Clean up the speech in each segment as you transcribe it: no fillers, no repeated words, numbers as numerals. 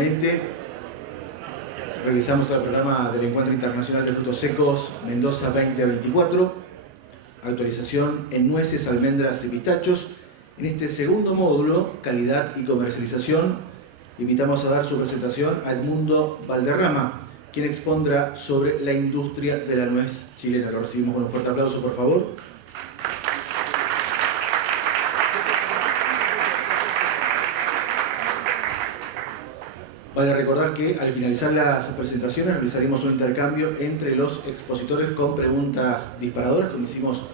nuevamente. Realizamos el programa del Encuentro Internacional de Frutos Secos Mendoza 2024. Actualización en nueces, almendras y pistachos. En este segundo módulo, calidad y comercialización, invitamos a dar su presentación a Edmundo Valderrama, quien expondrá sobre la industria de la nuez chilena. Lo recibimos con un fuerte aplauso, por favor. Vale recordar que al finalizar las presentaciones realizaremos un intercambio entre los expositores con preguntas disparadoras, como hicimos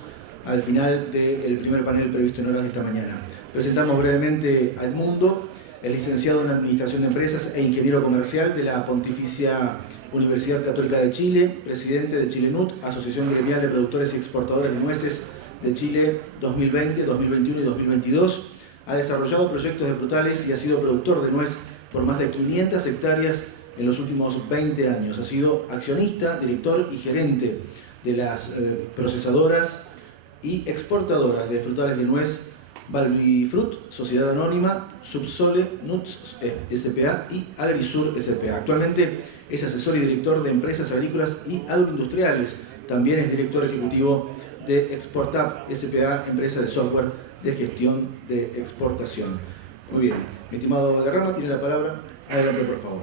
al final del primer panel previsto en horas de esta mañana. Presentamos brevemente a Edmundo, es licenciado en Administración de Empresas e Ingeniero Comercial de la Pontificia Universidad Católica de Chile, presidente de Chilenut, Asociación Gremial de Productores y Exportadores de Nueces de Chile 2020, 2021 y 2022. Ha desarrollado proyectos de frutales y ha sido productor de nuez por más de 500 hectáreas en los últimos 20 años. Ha sido accionista, director y gerente de las procesadoras y exportadoras de frutales de nuez Valvifrut, Sociedad Anónima, Subsole Nuts S.p.A. y Agrisur S.p.A. Actualmente es asesor y director de empresas agrícolas y agroindustriales. También es director ejecutivo de Exportap S.p.A., empresa de software de gestión de exportación. Muy bien, mi estimado Valderrama, tiene la palabra. Adelante, por favor.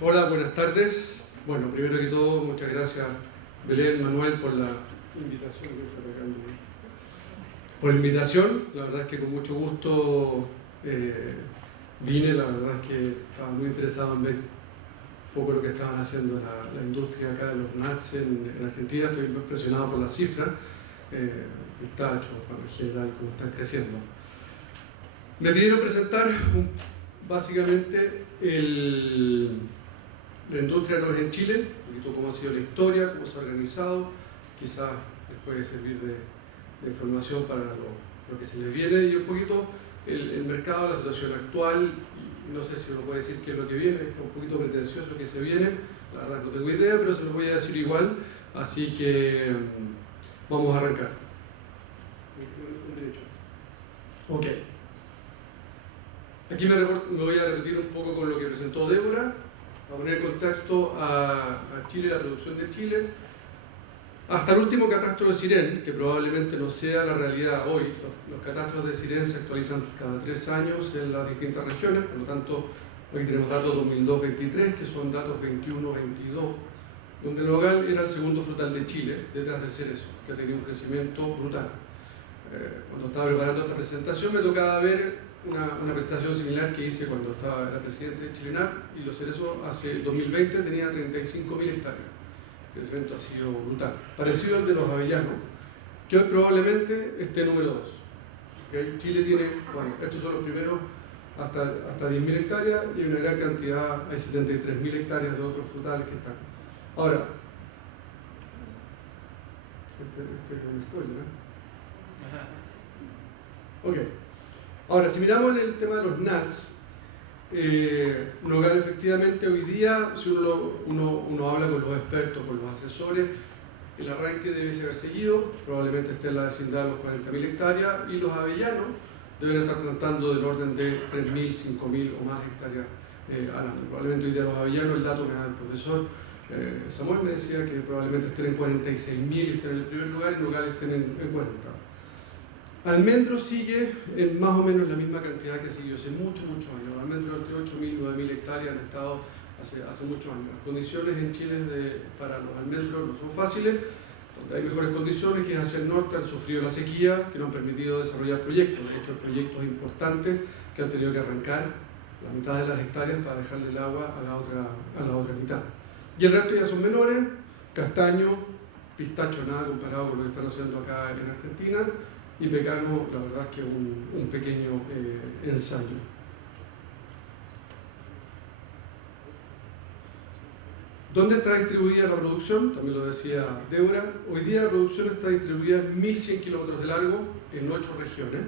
Hola, buenas tardes. Bueno, primero que todo, muchas gracias, Belén, Manuel, por la invitación. La verdad es que con mucho gusto vine. La verdad es que estaba muy interesado en ver un poco lo que estaban haciendo la industria acá de los nuts en Argentina. Estoy impresionado por las cifras, pistachos, en general, cómo están creciendo. Me pidieron presentar básicamente la industria de nuez en Chile, un poquito cómo ha sido la historia, cómo se ha organizado. Quizás les puede servir de información para lo que se les viene, y un poquito el mercado, la situación actual. No sé si uno puede decir qué es lo que viene, está un poquito pretencioso lo que se viene, la verdad no tengo idea, pero se los voy a decir igual, así que vamos a arrancar. Ok. Aquí me voy a repetir un poco con lo que presentó Débora, a poner en contexto a Chile, la producción de Chile. Hasta el último catastro de Cirén, que probablemente no sea la realidad hoy, los catastros de Cirén se actualizan cada 3 años en las distintas regiones, por lo tanto, hoy tenemos datos 2002-23, que son datos 21-22, donde el nogal era el segundo frutal de Chile, detrás del cerezo, que ha tenido un crecimiento brutal. Cuando estaba preparando esta presentación, me tocaba ver una presentación similar que hice cuando era presidente de Chilenat, y los cerezos hace 2020 tenía 35.000 hectáreas. El crecimiento ha sido brutal, parecido al de los avellanos, que hoy probablemente esté número 2. ¿Okay? Chile tiene, bueno, estos son los primeros hasta 10.000 hectáreas, y hay una gran cantidad, hay 73.000 hectáreas de otros frutales que están. Ahora, este es un spoiler, Ok. Ahora, si miramos el tema de los nuts, nogal efectivamente hoy día, si uno habla con los expertos, con los asesores, el arranque debe ser seguido, probablemente esté en la vecindad de los 40.000 hectáreas, y los avellanos deben estar plantando del orden de 3.000, 5.000 o más hectáreas al año. Probablemente hoy día los avellanos, el dato me da el profesor Samuel, me decía que probablemente estén en 46.000, estén en el primer lugar, y nogal estén en 40. Almendro sigue en más o menos la misma cantidad que siguió hace muchos años. Los almendros entre 8.000 y 9.000 hectáreas han estado hace muchos años. Las condiciones en Chile para los almendros no son fáciles, donde hay mejores condiciones, que es hacia el norte, han sufrido la sequía, que no han permitido desarrollar proyectos. De hecho, proyectos importantes que han tenido que arrancar la mitad de las hectáreas para dejarle el agua a la otra mitad. Y el resto ya son menores: castaño, pistacho, nada comparado con lo que están haciendo acá en Argentina, y pecano, la verdad es que un pequeño ensayo. ¿Dónde está distribuida la producción? También lo decía Débora. Hoy día la producción está distribuida en 1.100 kilómetros de largo en 8 regiones,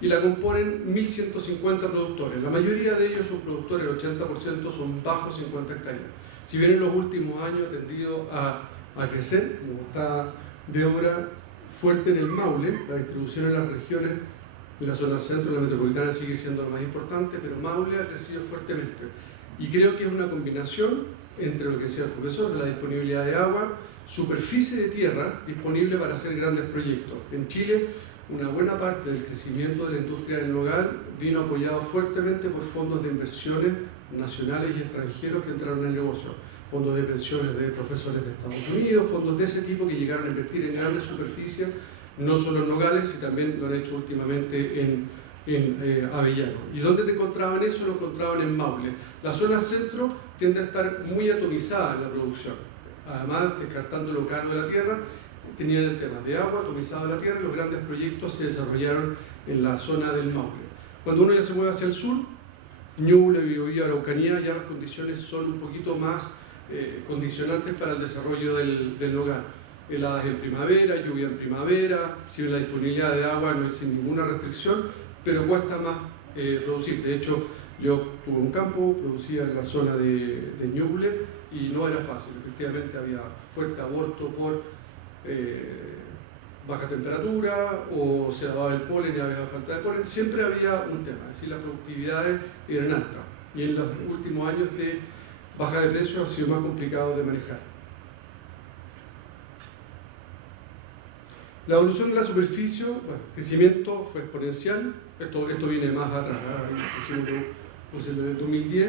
y la componen 1.150 productores. La mayoría de ellos son productores, el 80% son bajo 50 hectáreas. Si bien en los últimos años ha tendido a crecer, como está de obra fuerte en el Maule. La distribución en las regiones, en la zona centro, la metropolitana sigue siendo la más importante, pero Maule ha crecido fuertemente. Y creo que es una combinación entre lo que decía el profesor, de la disponibilidad de agua, superficie de tierra disponible para hacer grandes proyectos. En Chile, una buena parte del crecimiento de la industria del hogar vino apoyado fuertemente por fondos de inversiones nacionales y extranjeros que entraron en el negocio. Fondos de pensiones de profesores de Estados Unidos, fondos de ese tipo que llegaron a invertir en grandes superficies, no solo en Nogales, sino también lo han hecho últimamente en Avellano. ¿Y dónde te encontraban eso? Lo encontraban en Maule. La zona centro tiende a estar muy atomizada en la producción. Además, descartando lo caro de la tierra, tenían el tema de agua, atomizado de la tierra, y los grandes proyectos se desarrollaron en la zona del Maule. Cuando uno ya se mueve hacia el sur, Ñuble, Biobío, Araucanía, ya las condiciones son un poquito más condicionantes para el desarrollo del hogar. Heladas en primavera, lluvia en primavera, si bien la disponibilidad de agua no es sin ninguna restricción, pero cuesta más producir. De hecho, yo tuve un campo, producía en la zona de Ñuble y no era fácil. Efectivamente había fuerte aborto por baja temperatura, o se daba el polen y había falta de polen. Siempre había un tema, es decir, las productividades eran altas. Y en los últimos años de baja de precios ha sido más complicado de manejar. La evolución de la superficie, bueno, el crecimiento fue exponencial. Esto viene más atrás, puse el del 2010,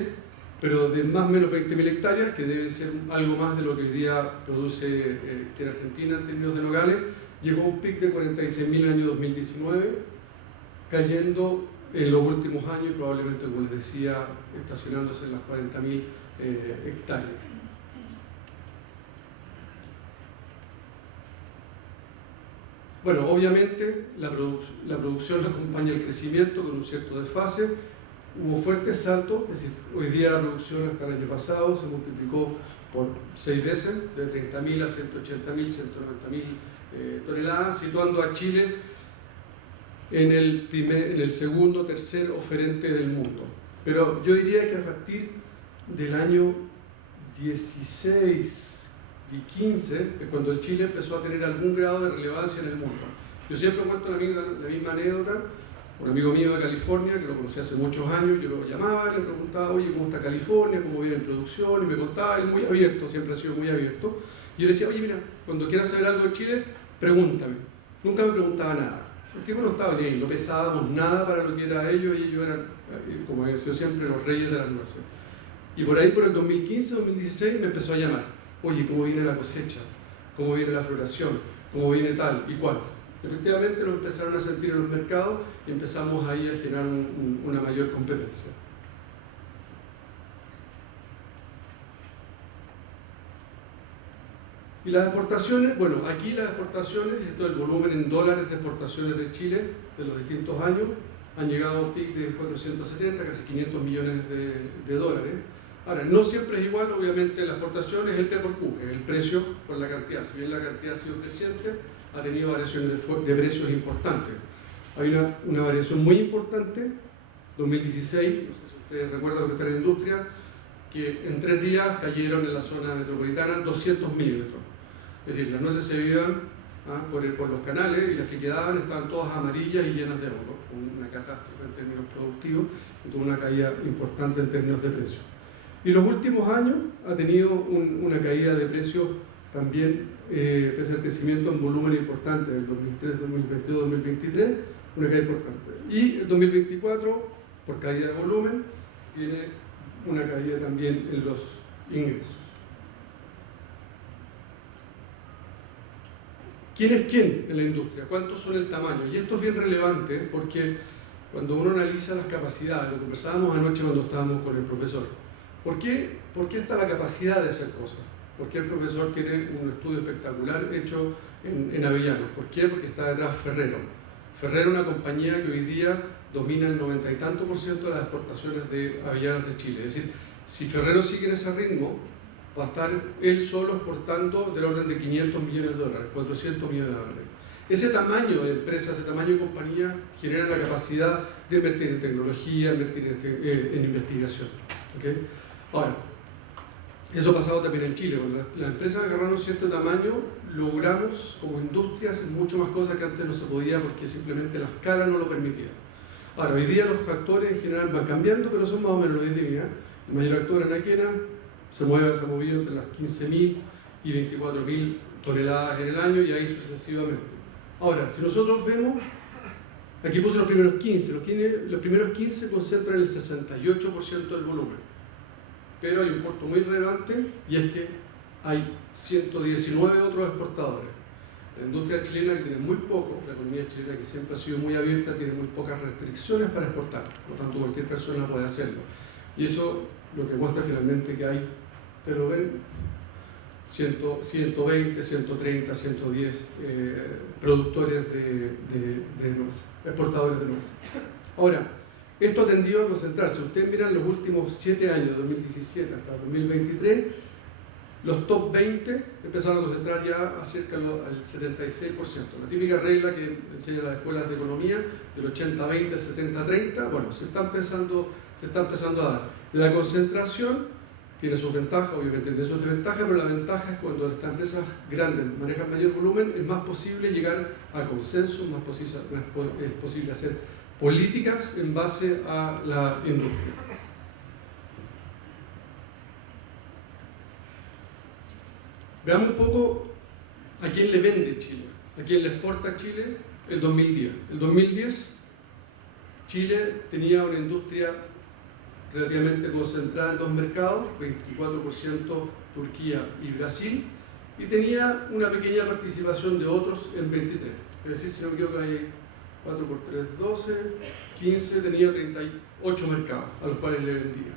pero de más o menos 20.000 hectáreas, que debe ser algo más de lo que hoy día produce en Argentina en términos de nogales, llegó a un pic de 46.000 en el año 2019, cayendo en los últimos años, probablemente, como les decía, estacionándose en las 40.000 hectáreas. Bueno, obviamente la producción acompaña el crecimiento con un cierto desfase. Hubo fuertes saltos, es decir, hoy día la producción hasta el año pasado se multiplicó por 6 veces, de 30.000 a 180.000, 190.000 toneladas, situando a Chile en el segundo, tercer oferente del mundo. Pero yo diría que a partir del año 16 y 15 es cuando el Chile empezó a tener algún grado de relevancia en el mundo. Yo siempre cuento la misma anécdota. Un amigo mío de California, que lo conocí hace muchos años, yo lo llamaba y le preguntaba, oye, ¿cómo está California? ¿Cómo viene en producción? Y me contaba, él muy abierto, siempre ha sido muy abierto. Y yo le decía, oye, mira, cuando quieras saber algo de Chile, pregúntame. Nunca me preguntaba nada. El tipo no estaba ni ahí, no pesábamos nada para lo que era ellos, y ellos eran, como he dicho siempre, los reyes de las nueces. Y por ahí, por el 2015, 2016, me empezó a llamar. Oye, ¿cómo viene la cosecha? ¿Cómo viene la floración? ¿Cómo viene tal y cual? Efectivamente lo empezaron a sentir en los mercados y empezamos ahí a generar una mayor competencia. Y las exportaciones, bueno, aquí las exportaciones, esto es el volumen en dólares de exportaciones de Chile de los distintos años, han llegado a un pic de 470, casi 500 millones de dólares. Ahora, no siempre es igual, obviamente la exportación es el P por Q, es el precio por la cantidad. Si bien la cantidad ha sido creciente, ha tenido variaciones de precios importantes. Hay una variación muy importante, 2016, no sé si ustedes recuerdan lo que está en la industria, que en 3 días cayeron en la zona metropolitana 200 milímetros. Es decir, las nueces se iban por los canales y las que quedaban estaban todas amarillas y llenas de hongos. Una catástrofe en términos productivos y tuvo una caída importante en términos de precios. Y los últimos años ha tenido una caída de precios también, pese al crecimiento en volumen importante del 2003, 2022, 2023, una caída importante. Y el 2024, por caída de volumen, tiene una caída también en los ingresos. ¿Quién es quién en la industria? ¿Cuántos son el tamaño? Y esto es bien relevante porque cuando uno analiza las capacidades, lo conversábamos anoche cuando estábamos con el profesor, ¿por qué está la capacidad de hacer cosas? ¿Por qué el profesor tiene un estudio espectacular hecho en Avellano? ¿Por qué? Porque está detrás Ferrero. Ferrero es una compañía que hoy día domina el 90 y tanto % de las exportaciones de avellanas de Chile. Es decir, si Ferrero sigue en ese ritmo, va a estar él solo exportando del orden de 500 millones de dólares, 400 millones de dólares. Ese tamaño de empresa, ese tamaño de compañía genera la capacidad de invertir en tecnología, invertir en investigación. ¿Okay? Ahora, eso ha pasado también en Chile. Cuando las empresas agarraron cierto tamaño, logramos como industria hacer mucho más cosas que antes no se podía porque simplemente la escala no lo permitía. Ahora, hoy día los actores en general van cambiando, pero son más o menos los de día. El mayor actor en Aquena se ha movido entre las 15.000 y 24.000 toneladas en el año y ahí sucesivamente. Ahora, si nosotros vemos, aquí puse los primeros 15, los primeros 15 concentran el 68% del volumen. Pero hay un punto muy relevante y es que hay 119 otros exportadores. La industria chilena, que tiene muy poco, la economía chilena, que siempre ha sido muy abierta, tiene muy pocas restricciones para exportar, por lo tanto cualquier persona puede hacerlo. Y eso lo que muestra finalmente que hay, ¿te lo ven? 120, 130, 110 productores de nuez, exportadores de nuez. Ahora, esto ha tendido a concentrarse. Ustedes miran los últimos 7 años, 2017 hasta 2023, los top 20 empezaron a concentrar ya a cerca del 76%. La típica regla que enseñan las escuelas de economía, del 80-20 al 70-30, bueno, se está empezando a dar. La concentración tiene sus ventajas, obviamente tiene sus desventajas, pero la ventaja es cuando estas empresas grandes manejan mayor volumen, es más posible llegar a consensos, es posible hacer políticas en base a la industria. Veamos un poco a quién le vende Chile, a quién le exporta Chile el 2010. El 2010 Chile tenía una industria relativamente concentrada en 2 mercados, 24% Turquía y Brasil, y tenía una pequeña participación de otros en 23. Es decir, si no me equivoco, hay 4 por 3, 12, 15, tenía 38 mercados a los cuales le vendía.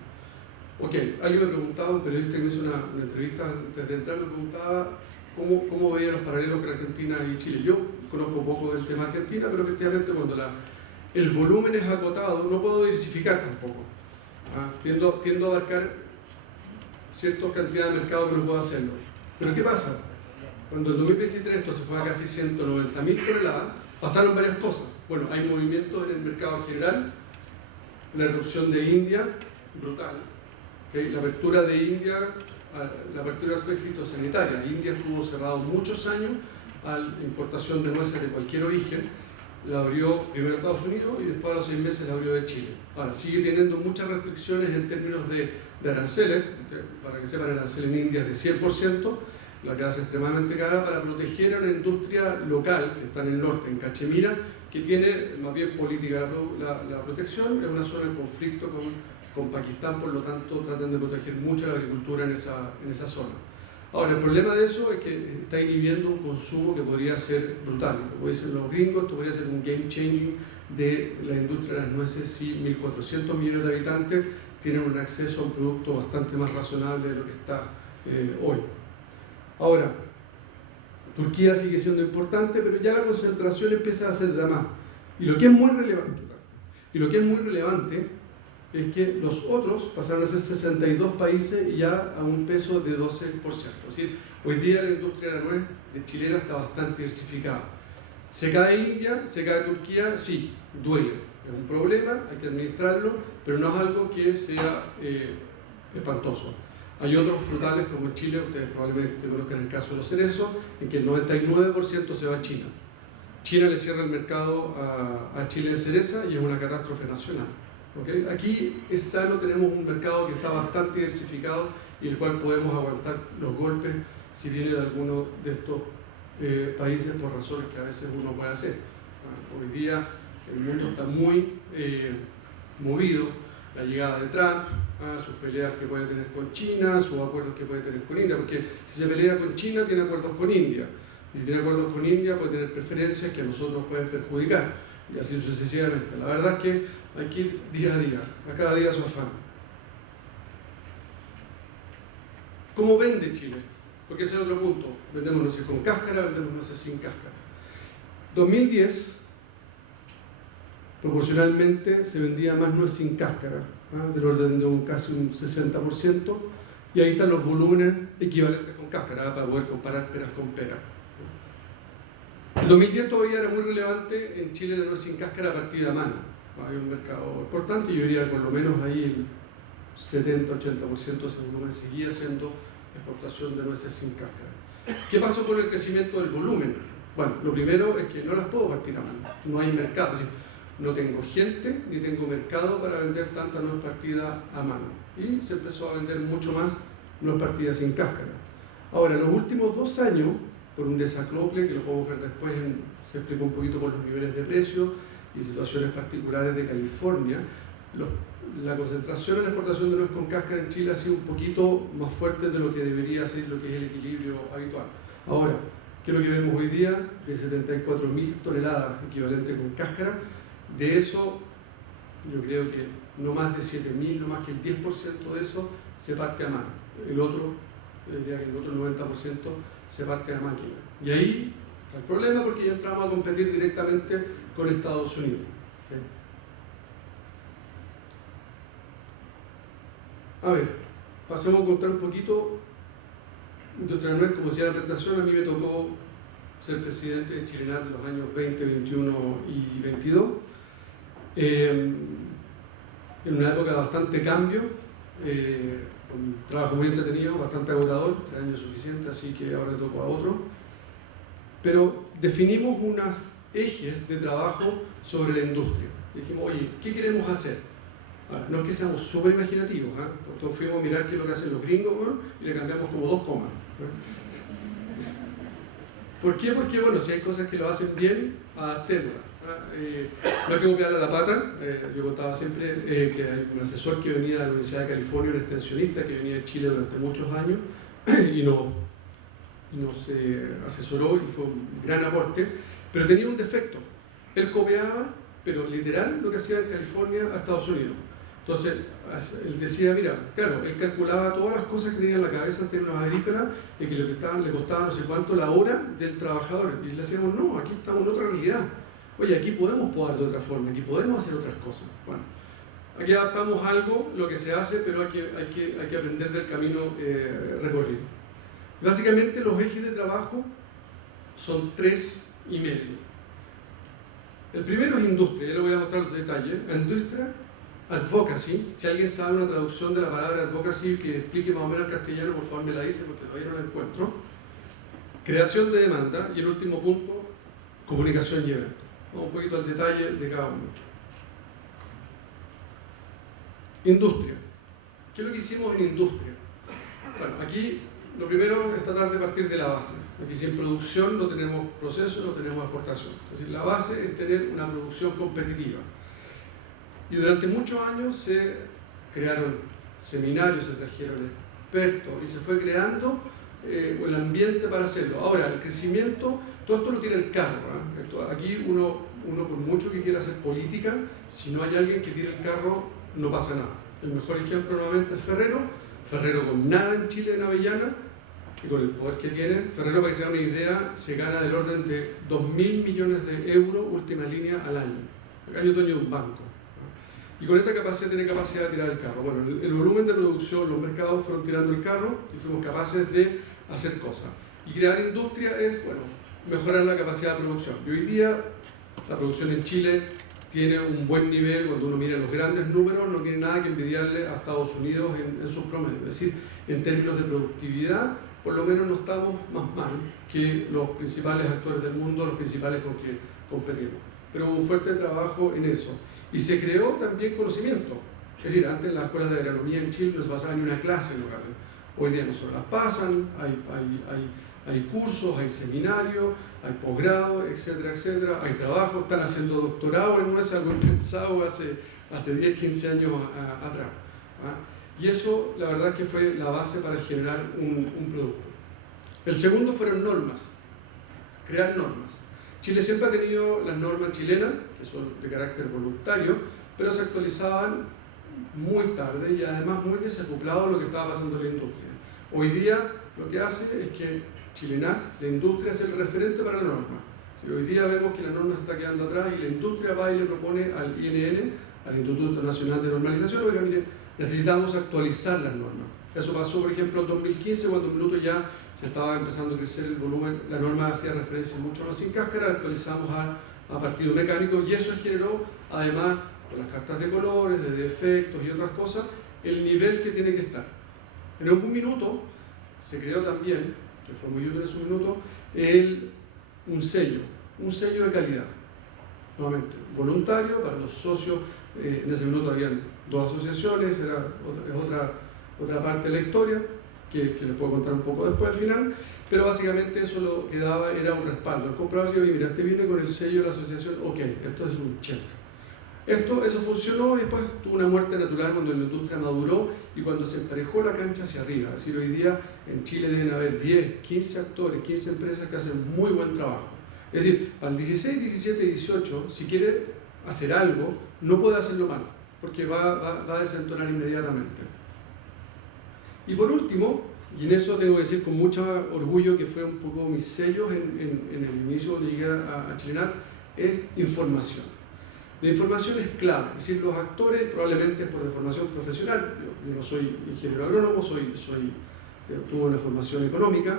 Ok, alguien me preguntaba, un periodista que me hizo una entrevista antes de entrar, me preguntaba cómo veía los paralelos con Argentina y Chile. Yo conozco poco del tema Argentina, pero efectivamente cuando el volumen es acotado, no puedo diversificar tampoco. Tiendo a abarcar cierta cantidad de mercado que no puedo hacerlo. Pero ¿qué pasa? Cuando en 2023 esto se fue a casi 190.000 toneladas, pasaron varias cosas. Bueno, hay movimientos en el mercado general, la erupción de India, brutal. ¿Okay? La apertura de India, la apertura fitosanitaria. India estuvo cerrado muchos años a la importación de nueces de cualquier origen. La abrió primero Estados Unidos y después a los 6 meses la abrió de Chile. Ahora, sigue teniendo muchas restricciones en términos de aranceles. Para que sepan, el arancel en India es de 100%, la que hace extremadamente cara para proteger a una industria local que está en el norte, en Cachemira, que tiene más bien política la protección. Es una zona de conflicto con Pakistán, por lo tanto tratan de proteger mucho la agricultura en esa zona. Ahora, el problema de eso es que está inhibiendo un consumo que podría ser brutal. Como dicen los gringos, esto podría ser un game changing de la industria de las nueces si 1.400 millones de habitantes tienen un acceso a un producto bastante más razonable de lo que está hoy. Ahora, Turquía sigue siendo importante, pero ya la concentración empieza a ser dramática. Y lo que es muy relevante es que los otros pasaron a ser 62 países y ya a un peso de 12%. Es decir, hoy día la industria de la nuez chilena está bastante diversificada. Se cae India, se cae Turquía, sí, duele. Es un problema, hay que administrarlo, pero no es algo que sea espantoso. Hay otros frutales como en Chile, ustedes probablemente conozcan el caso de los cerezos, en que el 99% se va a China. China le cierra el mercado a Chile en cereza y es una catástrofe nacional. ¿Okay? Aquí es sano, tenemos un mercado que está bastante diversificado y el cual podemos aguantar los golpes si viene de alguno de estos países por razones que a veces uno puede hacer. Hoy día el mundo está muy movido, la llegada de Trump, sus peleas que puede tener con China, sus acuerdos que puede tener con India, porque si se pelea con China tiene acuerdos con India, y si tiene acuerdos con India puede tener preferencias que a nosotros pueden perjudicar, y así sucesivamente. La verdad es que hay que ir día a día, a cada día su afán. ¿Cómo vende Chile? Porque ese es otro punto. Vendemos nueces con cáscara, vendemos nueces sin cáscara. 2010, proporcionalmente, se vendía más nuez sin cáscara, del orden de casi un 60%, y ahí están los volúmenes equivalentes con cáscara, para poder comparar peras con peras. El 2010 todavía era muy relevante en Chile la nuez sin cáscara partida a mano. Hay un mercado importante, yo diría que por lo menos ahí el 70-80% de ese volumen seguía siendo exportación de nueces sin cáscara. ¿Qué pasó con el crecimiento del volumen? Bueno, lo primero es que no las puedo partir a mano, no hay mercado, es decir, no tengo gente ni tengo mercado para vender tantas nuevas partidas a mano. Y se empezó a vender mucho más nuevas partidas sin cáscara. Ahora, en los últimos 2 años, por un desacople, que lo podemos ver después, se explica un poquito por los niveles de precio y situaciones particulares de California, la concentración en la exportación de nuez con cáscara en Chile ha sido un poquito más fuerte de lo que debería ser, lo que es el equilibrio habitual. Ahora, ¿qué es lo que vemos hoy día? De 74.000 toneladas equivalente con cáscara. De eso, yo creo que no más de 7.000, no más que el 10% de eso se parte a mano. El otro, diría que el otro 90% se parte a máquina. Y ahí está el problema porque ya entramos a competir directamente con Estados Unidos. A ver, pasemos a contar un poquito de otra nuez. Como decía la presentación, a mí me tocó ser presidente de Chilenat en los años 20, 21 y 22. En una época de bastante cambio, con un trabajo muy entretenido, bastante agotador, 3 años suficiente, así que ahora le tocó a otro. Pero definimos unos ejes de trabajo sobre la industria. Dijimos, oye, ¿qué queremos hacer? Ahora, no es que seamos súper imaginativos, Entonces fuimos a mirar qué es lo que hacen los gringos, y le cambiamos como 2 comas. ¿Por qué? Porque, bueno, si hay cosas que lo hacen bien, adaptémoslas. No hay que copiarle la pata. Yo contaba siempre que hay un asesor que venía de la Universidad de California, un extensionista que venía de Chile durante muchos años y nos asesoró y fue un gran aporte, pero tenía un defecto. Él copiaba, pero literal, lo que hacía en California a Estados Unidos. Entonces, él decía, mira, claro, él calculaba todas las cosas que tenía en la cabeza en términos agrícolas y que le costaba no sé cuánto la hora del trabajador. Y le decíamos, no, aquí estamos en otra realidad. Oye, aquí podemos podar de otra forma, aquí podemos hacer otras cosas. Bueno, aquí adaptamos algo, lo que se hace, pero hay que aprender del camino recorrido. Básicamente, los ejes de trabajo son 3,5. El primero es industria, ya le voy a mostrar los detalles. Industria, advocacy. Si alguien sabe una traducción de la palabra advocacy que explique más o menos el castellano, por favor me la dice porque todavía no la encuentro. Creación de demanda. Y el último punto, comunicación y evento. Vamos un poquito al detalle de cada uno. Industria. ¿Qué es lo que hicimos en industria? Bueno, aquí lo primero es tratar de partir de la base. Aquí sin producción no tenemos proceso, no tenemos exportación. Es decir, la base es tener una producción competitiva. Y durante muchos años se crearon seminarios, se trajeron expertos y se fue creando el ambiente para hacerlo. Ahora, el crecimiento, todo esto lo tiene el carro. Aquí uno por mucho que quiera hacer política, si no hay alguien que tire el carro, no pasa nada. El mejor ejemplo nuevamente es Ferrero. Ferrero con nada en Chile, en Avellana, y con el poder que tiene. Ferrero, para que se haga una idea, se gana del orden de 2.000 millones de euros última línea al año. Acá yo dueño de un banco. Y con esa capacidad tiene capacidad de tirar el carro. Bueno, el volumen de producción, los mercados fueron tirando el carro y fuimos capaces de hacer cosas. Y crear industria es, bueno, mejorar la capacidad de producción. Y hoy día la producción en Chile tiene un buen nivel. Cuando uno mira los grandes números, no tiene nada que envidiarle a Estados Unidos en sus promedios. Es decir, en términos de productividad, por lo menos no estamos más mal que los principales actores del mundo, los principales con que competimos. Pero hubo un fuerte trabajo en eso. Y se creó también conocimiento. Es decir, antes en las escuelas de agronomía en Chile no se pasaba ni una clase local. Hoy día no solo las pasan, hay cursos, hay seminarios, hay posgrado, etcétera, etcétera. Hay trabajo, están haciendo doctorado en nuez, algo impensado hace 10, 15 años atrás. Y eso, la verdad, es que fue la base para generar un producto. El segundo fueron normas, crear normas. Chile siempre ha tenido las normas chilenas, que son de carácter voluntario, pero se actualizaban muy tarde y además muy desacoplado a lo que estaba pasando en la industria. Hoy día lo que hace es que Chilenat, la industria, es el referente para la norma. Si hoy día vemos que la norma se está quedando atrás y la industria va y le propone al INN, al Instituto Nacional de Normalización, oiga, miren, necesitamos actualizar las normas. Eso pasó, por ejemplo, en 2015, cuando un minuto ya se estaba empezando a crecer el volumen, la norma hacía referencia mucho más sin cáscara, actualizamos a partido mecánico y eso generó, además, con las cartas de colores, de defectos y otras cosas, el nivel que tiene que estar. En algún minuto se creó también que fue muy útil en su minuto, un sello de calidad. Nuevamente, voluntario para los socios. En ese minuto habían 2 asociaciones, era otra parte de la historia, que les puedo contar un poco después al final, pero básicamente eso lo que daba era un respaldo. El comprador decía, mira, este viene con el sello de la asociación, ok, esto es un check. Eso funcionó y después tuvo una muerte natural cuando la industria maduró y cuando se emparejó la cancha hacia arriba. Es decir, hoy día en Chile deben haber 10, 15 actores, 15 empresas que hacen muy buen trabajo. Es decir, para el 16, 17 y 18, si quiere hacer algo, no puede hacerlo mal, porque va a desentonar inmediatamente. Y por último, y en eso tengo que decir con mucho orgullo que fue un poco mis sellos en el inicio cuando llegué a Chilenat, es información. La información es clave, es decir, los actores, probablemente por la formación profesional, yo no soy ingeniero agrónomo, tuve una formación económica,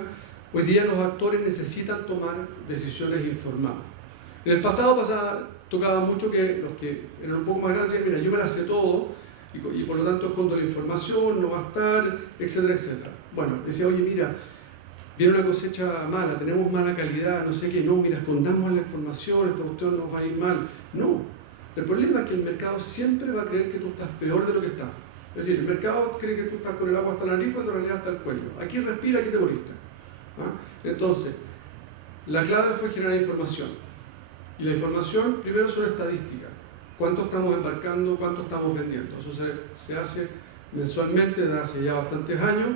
hoy día los actores necesitan tomar decisiones informadas. En el pasado tocaba mucho que los que eran un poco más grandes decían, mira, yo me la sé todo y por lo tanto escondo la información, no va a estar, etcétera, etcétera. Bueno, decía, oye, mira, viene una cosecha mala, tenemos mala calidad, no sé qué, no, mira, escondamos la información, esta cuestión nos va a ir mal. No, el problema es que el mercado siempre va a creer que tú estás peor de lo que estás. Es decir, el mercado cree que tú estás con el agua hasta la nariz cuando en realidad hasta el cuello. Aquí respira, aquí te moriste. ¿Ah? Entonces, la clave fue generar información. Y la información, primero, son estadísticas. ¿Cuánto estamos embarcando? ¿Cuánto estamos vendiendo? Eso se hace mensualmente desde hace ya bastantes años.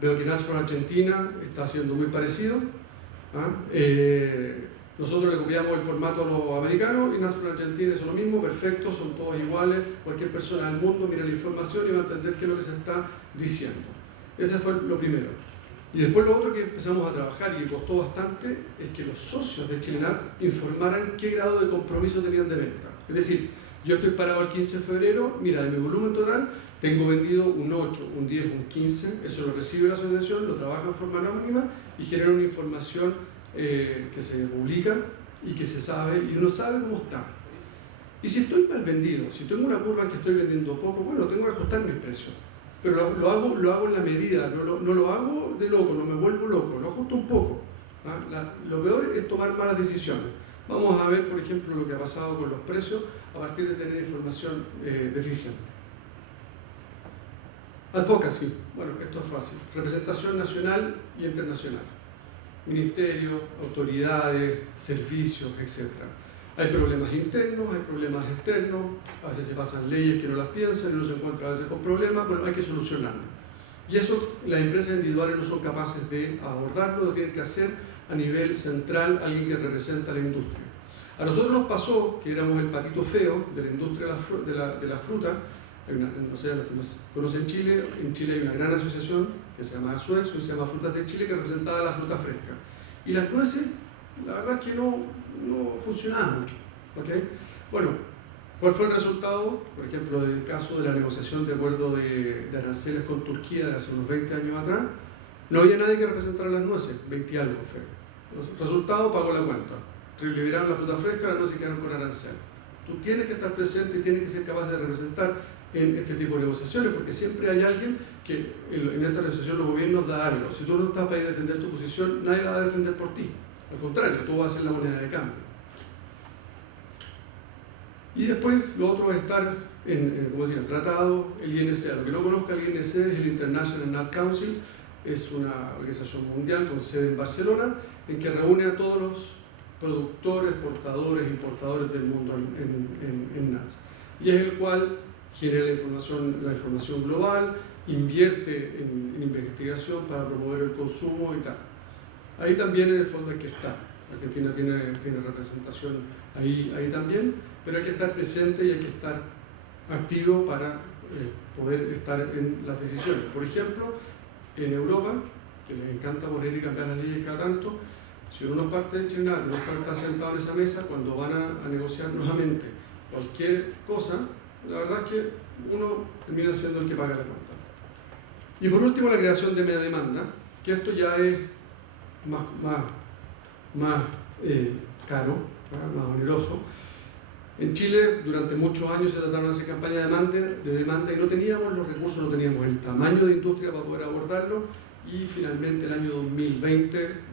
Veo que NASFOR Argentina está haciendo muy parecido. ¿Ah? Nosotros le copiamos el formato a los americanos y NASFOR Argentina es lo mismo, perfecto, son todos iguales. Cualquier persona del mundo mira la información y va a entender qué es lo que se está diciendo. Ese fue lo primero. Y después lo otro que empezamos a trabajar y que costó bastante es que los socios de Chilenat informaran qué grado de compromiso tenían de venta. Es decir, yo estoy parado el 15 de febrero, mira, de mi volumen total, tengo vendido un 8, un 10, un 15, eso lo recibe la asociación, lo trabaja en forma anónima y genera una información que se publica y que se sabe, y uno sabe cómo está. Y si estoy mal vendido, si tengo una curva en que estoy vendiendo poco, bueno, tengo que ajustar mis precios. Pero lo hago en la medida, no lo hago de loco, no me vuelvo loco, lo ajusto un poco. ¿Ah? Lo peor es tomar malas decisiones. Vamos a ver, por ejemplo, lo que ha pasado con los precios a partir de tener información deficiente. Advocacy, bueno, esto es fácil. Representación nacional y internacional. Ministerios, autoridades, servicios, etc. Hay problemas internos, hay problemas externos, a veces se pasan leyes que no las piensan y uno se encuentra a veces con problemas, bueno, hay que solucionarlo. Y eso las empresas individuales no son capaces de abordarlo, lo tienen que hacer a nivel central alguien que representa a la industria. A nosotros nos pasó que éramos el patito feo de la industria de la fruta. No sé, los que nos conocen en Chile hay una gran asociación que se llama SUEXO y se llama Frutas de Chile, que representaba la fruta fresca. Y las nueces, la verdad es que no funcionaban mucho. ¿Okay? Bueno, ¿cuál fue el resultado? Por ejemplo, en el caso de la negociación de acuerdo de aranceles con Turquía de hace unos 20 años atrás, no había nadie que representara las nueces, 20 y algo fue. El resultado pagó la cuenta. Liberaron la fruta fresca, las nueces quedaron con arancel. Tú tienes que estar presente y tienes que ser capaz de representar en este tipo de negociaciones, porque siempre hay alguien que en esta negociación los gobiernos da algo. Si tú no estás para defender tu posición, nadie la va a defender por ti. Al contrario, tú vas a ser la moneda de cambio. Y después lo otro es estar en tratado, el INCA. Lo que no conozca el INCA es el International Nut Council, es una organización mundial con sede en Barcelona, en que reúne a todos los productores, exportadores, importadores del mundo en nuts. Y es el cual genera la información global, invierte en investigación para promover el consumo y tal. Ahí también en el fondo hay que estar. Argentina tiene representación ahí también, pero hay que estar presente y hay que estar activo para poder estar en las decisiones. Por ejemplo, en Europa, que les encanta poner y cambiar las leyes cada tanto, si uno no es parte de Chilenat, no está sentado en esa mesa, cuando van a negociar nuevamente cualquier cosa, la verdad es que uno termina siendo el que paga la cuenta. Y por último, la creación de media demanda, que esto ya es más caro, más oneroso. En Chile, durante muchos años se trataron de hacer campañas de demanda y no teníamos los recursos, no teníamos el tamaño de industria para poder abordarlo, y finalmente el año 2020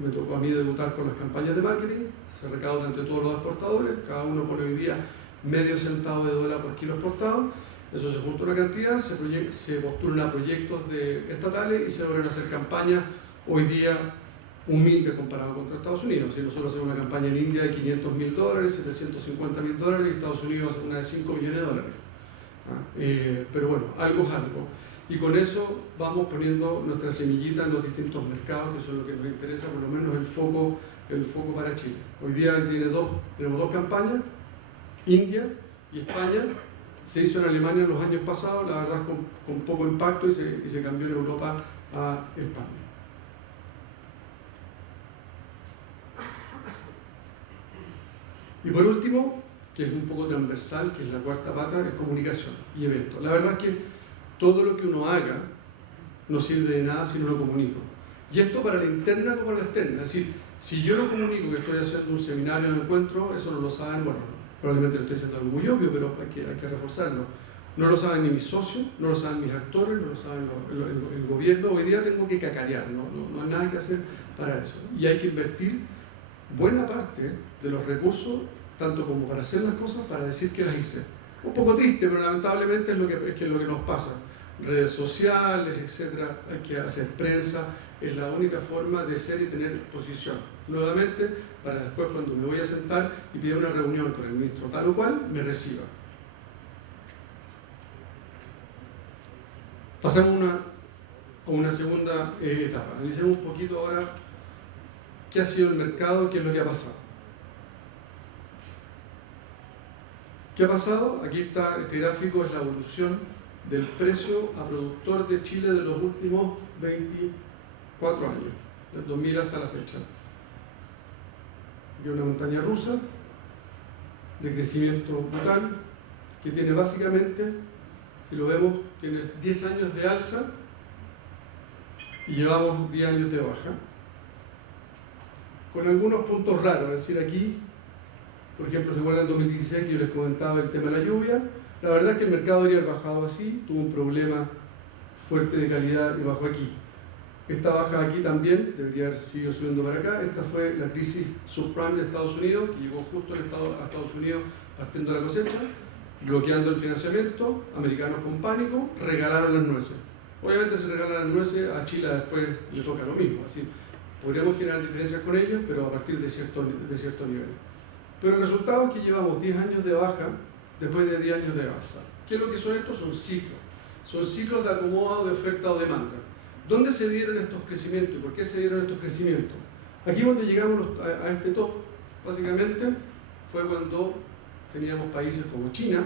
me tocó a mí debutar con las campañas de marketing. Se recauda entre todos los exportadores, cada uno pone hoy día medio centavo de dólar por kilo exportado. Eso se junta una cantidad, se postulan a proyectos estatales y se logran hacer campañas hoy día humildes comparado contra Estados Unidos. Si nosotros hacemos una campaña en India de $500.000, $750.000 y Estados Unidos hace una de $5 millones. Pero bueno, algo es algo. Y con eso vamos poniendo nuestra semillita en los distintos mercados, que son lo que nos interesa, por lo menos el foco para Chile. Hoy día tenemos dos campañas, India y España. Se hizo en Alemania en los años pasados, la verdad con poco impacto, y se cambió en Europa a España. Y por último, que es un poco transversal, que es la cuarta pata, es comunicación y eventos. La verdad es que todo lo que uno haga no sirve de nada si no lo comunico. Y esto para la interna como para la externa. Es decir, si yo no comunico que estoy haciendo un seminario o un encuentro, eso no lo saben, bueno, probablemente lo estoy diciendo algo muy obvio, pero hay que reforzarlo. No lo saben ni mis socios, no lo saben mis actores, no lo saben el gobierno. Hoy día tengo que cacarear, no hay nada que hacer para eso. Y hay que invertir buena parte de los recursos, tanto como para hacer las cosas, para decir que las hice. Un poco triste, pero lamentablemente es lo que nos pasa. Redes sociales, etcétera, hay que hacer prensa, es la única forma de ser y tener posición. Nuevamente, para después cuando me voy a sentar y pida una reunión con el ministro tal o cual, me reciba. Pasamos a una segunda etapa. Analicemos un poquito ahora qué ha sido el mercado, qué es lo que ha pasado. ¿Qué ha pasado? Aquí está, este gráfico es la evolución del precio a productor de Chile de los últimos 24 años, del 2000 hasta la fecha. Y una montaña rusa de crecimiento brutal que tiene básicamente, si lo vemos, tiene 10 años de alza y llevamos 10 años de baja, con algunos puntos raros. Es decir, aquí, por ejemplo, se acuerdan en 2016 que yo les comentaba el tema de la lluvia. La verdad es que el mercado debería haber bajado así, tuvo un problema fuerte de calidad y bajó aquí. Esta baja aquí también debería haber seguido subiendo para acá. Esta fue la crisis subprime de Estados Unidos, que llegó justo a Estados Unidos partiendo de la cosecha, bloqueando el financiamiento, americanos con pánico, regalaron las nueces. Obviamente se regalan las nueces, a Chile después le toca lo mismo, así podríamos generar diferencias con ellos, pero a partir de cierto nivel. Pero el resultado es que llevamos 10 años de baja después de 10 años de alza. ¿Qué es lo que son estos? Son ciclos. Son ciclos de acomodo de oferta o demanda. ¿Dónde se dieron estos crecimientos? ¿Por qué se dieron estos crecimientos? Aquí cuando llegamos a este top, básicamente, fue cuando teníamos países como China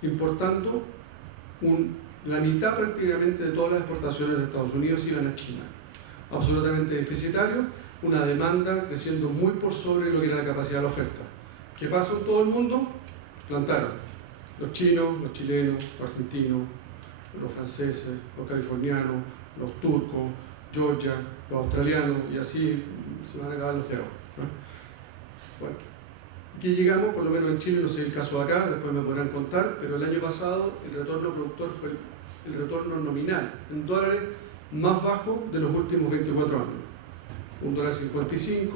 importando la mitad prácticamente de todas las exportaciones de Estados Unidos iban a China. Absolutamente deficitario, una demanda creciendo muy por sobre lo que era la capacidad de la oferta. ¿Qué pasa en todo el mundo? Plantaron. Los chinos, los chilenos, los argentinos, los franceses, los californianos, los turcos, Georgia, los australianos, y así se van a acabar los feos, ¿no? Bueno, aquí llegamos, por lo menos en Chile, no sé el caso de acá, después me podrán contar, pero el año pasado el retorno productor fue el retorno nominal, en dólares, más bajo de los últimos 24 años. $1.55,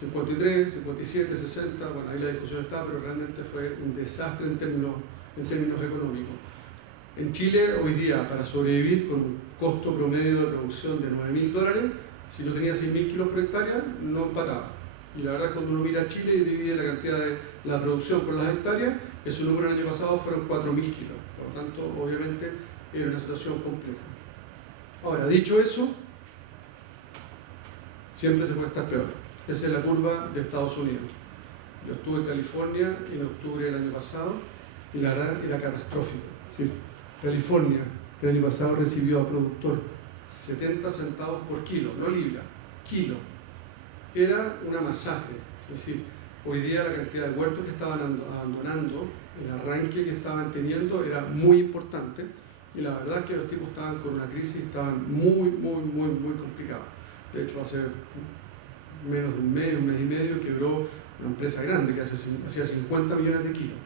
53, 57, 60, bueno, ahí la discusión está, pero realmente fue un desastre en términos económicos. En Chile, hoy día, para sobrevivir con un costo promedio de producción de $9.000, si no tenía 6.000 kilos por hectárea, no empataba. Y la verdad es que cuando uno mira a Chile y divide la cantidad de la producción por las hectáreas, ese número el año pasado fueron 4.000 kilos. Por lo tanto, obviamente, era una situación compleja. Ahora, dicho eso, siempre se puede estar peor. Esa es la curva de Estados Unidos. Yo estuve en California en octubre del año pasado y la verdad era catastrófico. ¿Sí? California, que el año pasado recibió a productor 70 centavos por kilo, no libra, kilo. Era una masacre. Es decir, hoy día la cantidad de huertos que estaban abandonando, el arranque que estaban teniendo era muy importante y la verdad es que los tipos estaban con una crisis, estaban muy complicados. De hecho, hace menos de un mes y medio, quebró una empresa grande que hacía 50 millones de kilos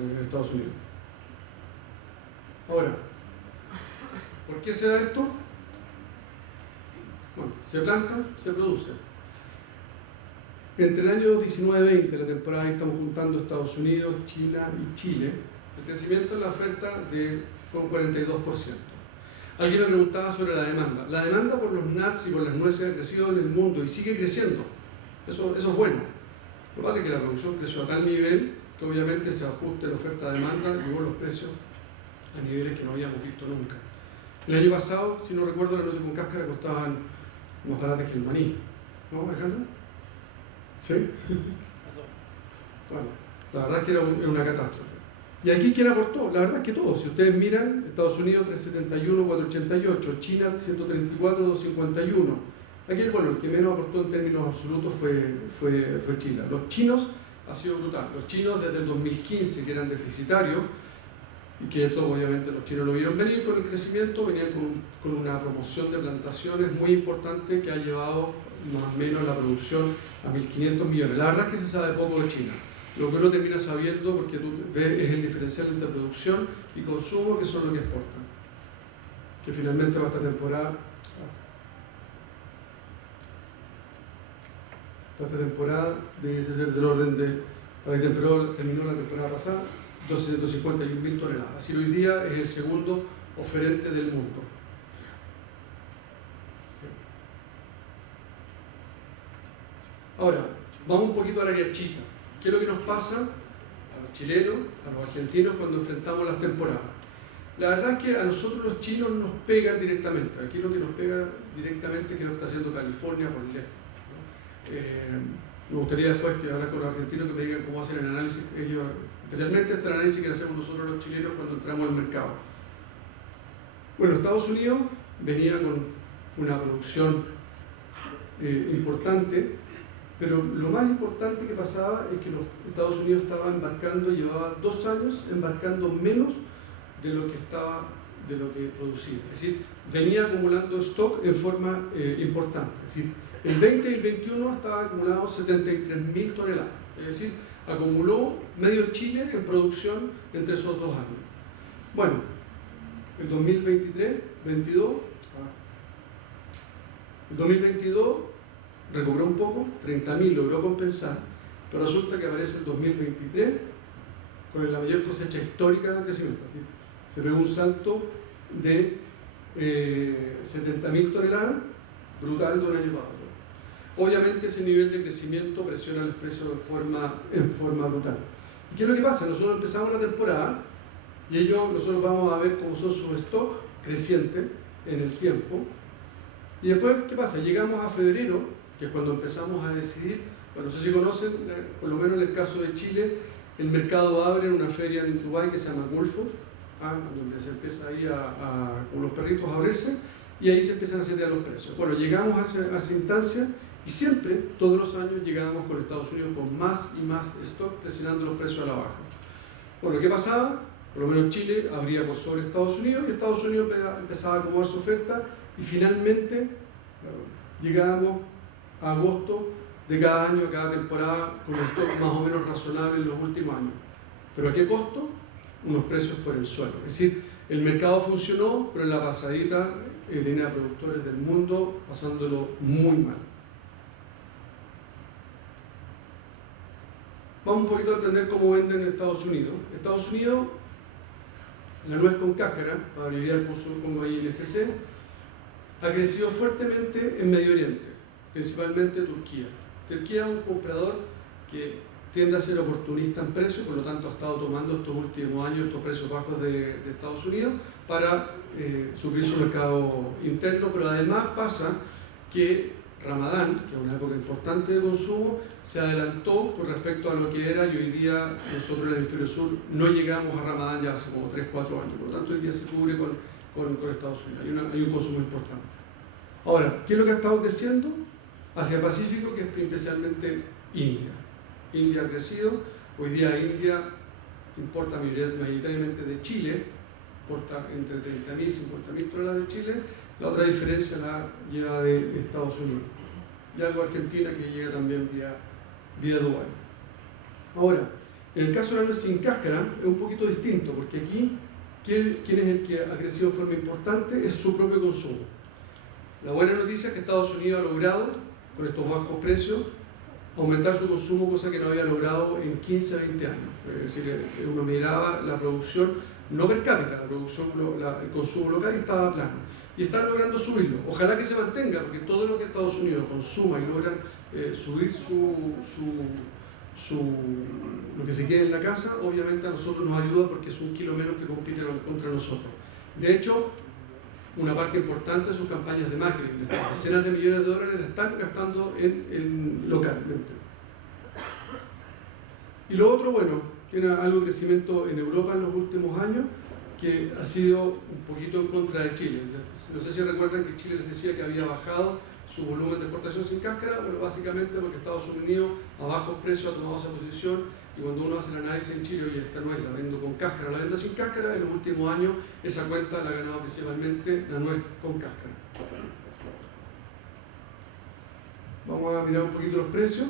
en Estados Unidos. Ahora, ¿por qué se da esto? Se planta, se produce. Entre el año 19-20, la temporada que estamos juntando Estados Unidos, China y Chile, el crecimiento en la oferta fue un 42%. Alguien me preguntaba sobre la demanda. La demanda por los nuts y por las nueces ha crecido en el mundo y sigue creciendo. Eso es bueno. Lo que pasa es que la producción creció a tal nivel que obviamente se ajuste la oferta-demanda y luego los precios a niveles que no habíamos visto nunca. El año pasado, si no recuerdo, las nueces con cáscara costaban más baratas que el maní. ¿No, Alejandro? ¿Sí? Bueno, la verdad es que era una catástrofe. ¿Y aquí quién aportó? La verdad es que todos. Si ustedes miran, Estados Unidos 371, 488, China 134, 251. Aquí, bueno, el que menos aportó en términos absolutos fue China. Los chinos ha sido brutal. Los chinos desde el 2015, que eran deficitarios, y que esto obviamente los chinos lo vieron venir con el crecimiento, venían con una promoción de plantaciones muy importante que ha llevado más o menos la producción a 1.500 millones. La verdad es que se sabe poco de China. Lo que uno termina sabiendo, porque tú ves, es el diferencial entre producción y consumo, que son lo que exportan. Que finalmente para esta temporada debe ser del orden de, para que terminó la temporada pasada, 251.000 toneladas. Así hoy día es el segundo oferente del mundo. Sí. Ahora, vamos un poquito al área chica. ¿Qué es lo que nos pasa a los chilenos, a los argentinos cuando enfrentamos las temporadas? La verdad es que a nosotros los chinos nos pegan directamente. Aquí lo que nos pega directamente es que lo está haciendo California por lejos, ¿no? Me gustaría después que hablar con los argentinos que me digan cómo hacen el análisis ellos, especialmente este análisis que hacemos nosotros los chilenos cuando entramos al mercado. Bueno, Estados Unidos venía con una producción importante, pero lo más importante que pasaba es que los Estados Unidos estaba embarcando, llevaba 2 años embarcando menos de lo que producía. Es decir, venía acumulando stock en forma importante. Es decir, el 20 y el 21 estaba acumulado 73.000 toneladas. Es decir, acumuló medio Chile en producción entre esos 2 años. Bueno, el 2022 recobró un poco, 30.000 logró compensar, pero resulta que aparece el 2023 con la mayor cosecha histórica de crecimiento. Se pegó un salto de 70.000 toneladas, brutal de un año para otro. Obviamente ese nivel de crecimiento presiona los precios en forma brutal. ¿Y qué es lo que pasa? Nosotros empezamos la temporada y nosotros vamos a ver cómo son sus stocks crecientes en el tiempo. Y después, ¿qué pasa? Llegamos a febrero, que es cuando empezamos a decidir, bueno, no sé si conocen, por lo menos en el caso de Chile, el mercado abre en una feria en Dubái que se llama Gulfo, donde se empieza ahí con los perritos a abrirse, y ahí se empiezan a setear los precios. Bueno, llegamos a esa instancia y siempre, todos los años, llegábamos con Estados Unidos con más y más stock, presionando los precios a la baja. Bueno, ¿qué pasaba? Por lo menos Chile abría por sobre Estados Unidos y Estados Unidos empezaba a acomodar su oferta y finalmente llegábamos a agosto de cada año, cada temporada, con stock más o menos razonable en los últimos años. ¿Pero a qué costo? Unos precios por el suelo. Es decir, el mercado funcionó, pero en la pasadita tenía productores del mundo pasándolo muy mal. Vamos un poquito a entender cómo venden en Estados Unidos. Estados Unidos, la nuez con cáscara, para abreviar pongo ahí NSC, ha crecido fuertemente en Medio Oriente, principalmente Turquía. Turquía es un comprador que tiende a ser oportunista en precio, por lo tanto ha estado tomando estos últimos años estos precios bajos de Estados Unidos para suplir su mercado interno, pero además pasa que Ramadán, que es una época importante de consumo, se adelantó con respecto a lo que era y hoy día nosotros en el hemisferio sur no llegamos a Ramadán ya hace como 3-4 años, por lo tanto hoy día se cubre con Estados Unidos, hay un consumo importante. Ahora, ¿qué es lo que ha estado creciendo? Hacia el Pacífico, que es especialmente India. India ha crecido, hoy día India importa mayoritariamente de Chile, importa entre 30.000 y 50.000 toneladas de Chile, la otra diferencia la lleva de Estados Unidos. Y algo Argentina que llega también vía Dubái. Ahora, en el caso de la nuez sin cáscara es un poquito distinto, porque aquí, ¿quién es el que ha crecido de forma importante? Es su propio consumo. La buena noticia es que Estados Unidos ha logrado, con estos bajos precios, aumentar su consumo, cosa que no había logrado en 15 a 20 años. Es decir, uno miraba la producción, no per cápita, la producción, el consumo local estaba plano. Y están logrando subirlo. Ojalá que se mantenga, porque todo lo que Estados Unidos consuma y logran subir lo que se quede en la casa, obviamente a nosotros nos ayuda porque es un kilo menos que compite contra nosotros. De hecho, una parte importante de sus campañas de marketing, de decenas de millones de dólares, la están gastando localmente. Y lo otro, bueno, tiene algo de crecimiento en Europa en los últimos años, que ha sido un poquito en contra de Chile. No sé si recuerdan que Chile les decía que había bajado su volumen de exportación sin cáscara, bueno, básicamente porque Estados Unidos a bajos precios ha tomado esa posición, y cuando uno hace el análisis en Chile, oye, esta nuez la vendo con cáscara, la vendo sin cáscara, en los últimos años esa cuenta la ha ganado principalmente la nuez con cáscara. Vamos a mirar un poquito los precios.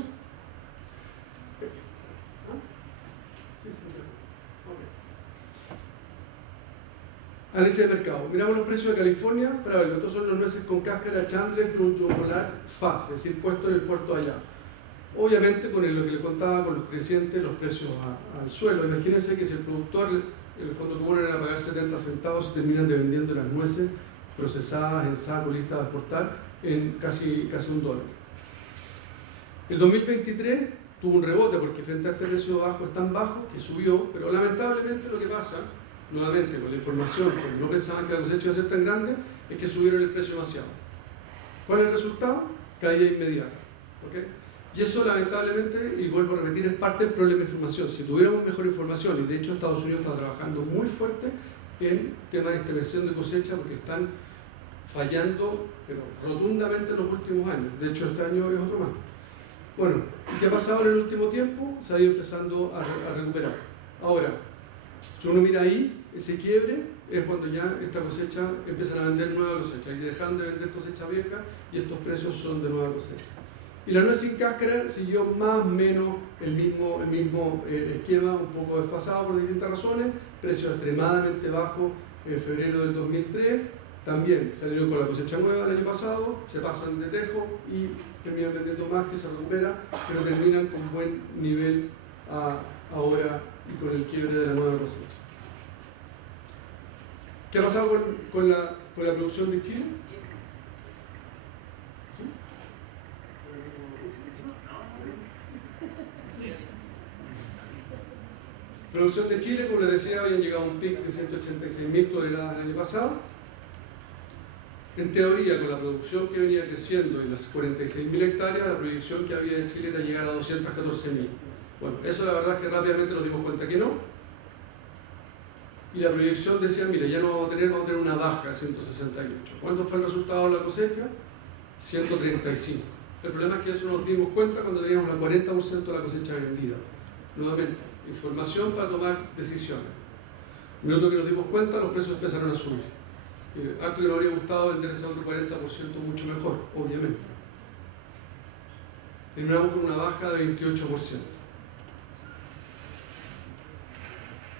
Análisis de mercado. Miramos los precios de California para verlo. Estos son los nueces con cáscara Chandler, Grupo Polar, FAS, es decir, puesto en el puerto allá. Obviamente, con lo que le contaba, con los crecientes, los precios al suelo. Imagínense que si el productor, en el fondo, tuvo a pagar 70 centavos, terminan de vendiendo las nueces procesadas en saco, listas de exportar, en casi $1. El 2023 tuvo un rebote porque frente a este precio bajo es tan bajo que subió, pero lamentablemente lo que pasa, nuevamente con la información, porque no pensaban que la cosecha iba a ser tan grande, es que subieron el precio demasiado. ¿Cuál es el resultado? Caída inmediata. ¿Okay? Y eso lamentablemente, y vuelvo a repetir, es parte del problema de información. Si tuviéramos mejor información, y de hecho Estados Unidos está trabajando muy fuerte en temas de intervención de cosecha porque están fallando, pero rotundamente en los últimos años. De hecho este año es otro más. Bueno, ¿y qué ha pasado en el último tiempo? Se ha ido empezando a recuperar. Ahora, si uno mira ahí, ese quiebre es cuando ya esta cosecha empiezan a vender nueva cosecha y dejan de vender cosecha vieja y estos precios son de nueva cosecha. Y la nuez sin cáscara siguió más o menos el mismo esquema, un poco desfasado por distintas razones, precio extremadamente bajo en febrero del 2003, también salieron con la cosecha nueva el año pasado, se pasan de tejo y terminan vendiendo más, que se recupera, pero terminan con buen nivel ahora y con el quiebre de la nueva cosecha. ¿Qué ha pasado con la producción de Chile? ¿Sí? Producción de Chile, como les decía, habían llegado a un pico de 186.000 toneladas el año pasado. En teoría, con la producción que venía creciendo en las 46.000 hectáreas, la proyección que había en Chile era llegar a 214.000. Bueno, eso la verdad es que rápidamente nos dimos cuenta que no. Y la proyección decía, mira, ya no vamos a tener una baja de 168. ¿Cuánto fue el resultado de la cosecha? 135. El problema es que eso nos dimos cuenta cuando teníamos el 40% de la cosecha vendida. Nuevamente, información para tomar decisiones. En el minuto que nos dimos cuenta, los precios empezaron a subir. Harto que nos habría gustado vender ese otro 40% mucho mejor, obviamente. Terminamos con una baja de 28%.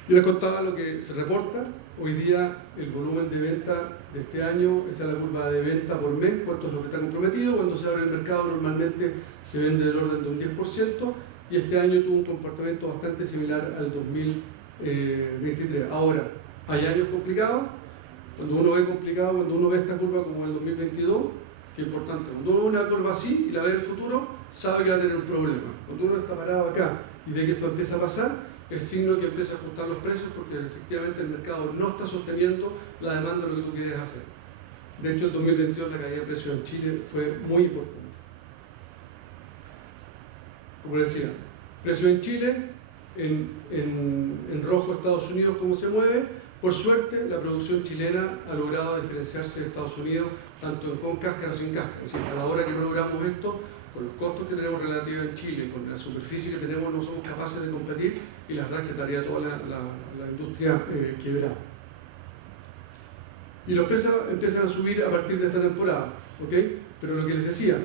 Yo les contaba lo que se reporta. Hoy día el volumen de venta de este año, esa es la curva de venta por mes, cuánto es lo que está comprometido. Cuando se abre el mercado normalmente se vende del orden de un 10%, y este año tuvo un comportamiento bastante similar al 2023. Ahora, hay años complicados. Cuando uno ve complicado, cuando uno ve esta curva como el 2022, que es importante, cuando uno ve una curva así y la ve en el futuro, sabe que va a tener un problema. Cuando uno está parado acá y ve que esto empieza a pasar, es signo que empieza a ajustar los precios porque efectivamente el mercado no está sosteniendo la demanda de lo que tú quieres hacer. De hecho, en 2022 la caída de precios en Chile fue muy importante. Como decía, precio en Chile, en rojo Estados Unidos, ¿cómo se mueve? Por suerte, la producción chilena ha logrado diferenciarse de Estados Unidos, tanto con cáscara o sin cáscara. Es decir, a la hora que no logramos esto, con los costos que tenemos relativos en Chile, con la superficie que tenemos, no somos capaces de competir, y la verdad es que estaría toda la industria quebrada. Y los precios empiezan a subir a partir de esta temporada, ¿ok? Pero lo que les decía,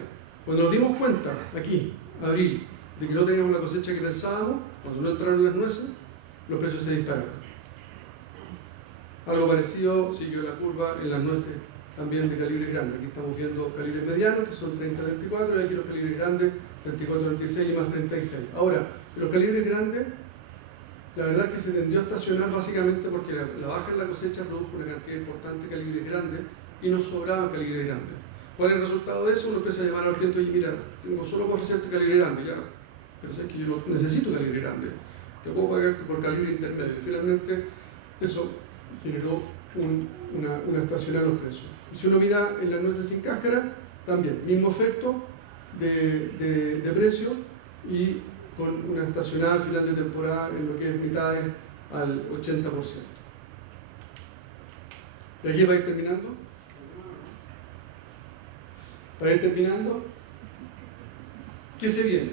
cuando nos dimos cuenta, aquí, abril, de que no teníamos la cosecha que pensábamos, cuando no entraron las nueces, los precios se dispararon. Algo parecido siguió la curva en las nueces también de calibre grande. Aquí estamos viendo calibres medianos, que son 30-24, y aquí los calibres grandes, 34-36 y más 36. Ahora, los calibres grandes, la verdad es que se tendió a estacionar básicamente porque la baja en la cosecha produjo una cantidad importante de calibres grandes y nos sobraban calibres grandes. ¿Cuál es el resultado de eso? Uno empieza a llamar al cliente y mira, tengo solo para ofrecerte calibre grande, ya, pero sabes que yo no necesito calibre grande, te puedo pagar por calibre intermedio. Finalmente, eso generó una estacionada en los precios. Si uno mira en las nueces sin cáscara, también, mismo efecto de precio y con una estacionada al final de temporada en lo que es mitades al 80%. ¿Y aquí va a ir terminando? Para ir terminando, ¿qué se viene?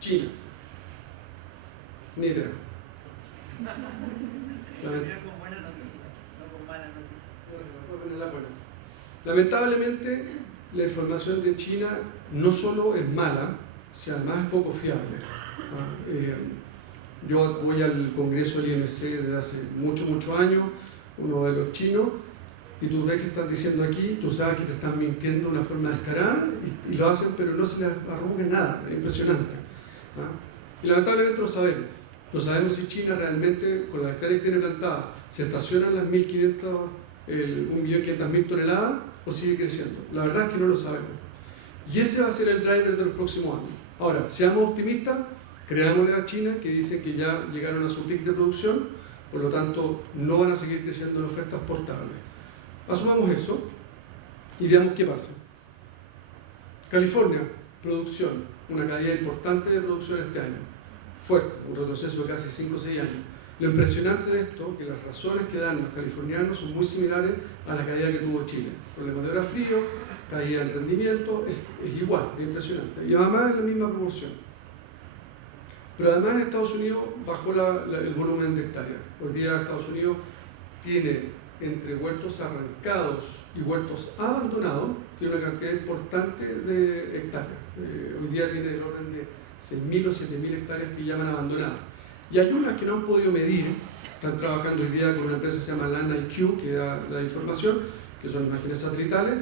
China. Ni idea. Con buena noticia, no con mala noticia. Lamentablemente, la información de China no solo es mala, sino además es poco fiable. Yo voy al Congreso del IMC desde hace muchos años, uno de los chinos, y tú ves que están diciendo aquí, tú sabes que te están mintiendo de una forma descarada y lo hacen, pero no se les arruga nada, es impresionante. Y lamentablemente lo sabemos. No sabemos si China realmente, con las hectáreas que tiene plantadas, se estacionan las 1.500.000 toneladas o sigue creciendo. La verdad es que no lo sabemos. Y ese va a ser el driver de los próximos años. Ahora, seamos optimistas, creámosle a China, que dicen que ya llegaron a su pic de producción, por lo tanto no van a seguir creciendo en ofertas portables. Asumamos eso y veamos qué pasa. California, producción, una caída importante de producción este año, fuerte, un retroceso de casi 5 o 6 años. Lo impresionante de esto es que las razones que dan los californianos son muy similares a la caída que tuvo Chile. Problemas de hora frío, caída en rendimiento, es igual, es impresionante. Y además es la misma proporción. Pero además Estados Unidos bajó el volumen de hectáreas. Hoy día Estados Unidos tiene entre huertos arrancados y huertos abandonados, tiene una cantidad importante de hectáreas. Hoy día tiene el orden de 6.000 o 7.000 hectáreas que llaman abandonadas. Y hay unas que no han podido medir, están trabajando hoy día con una empresa que se llama LandIQ, que da la información, que son imágenes satelitales,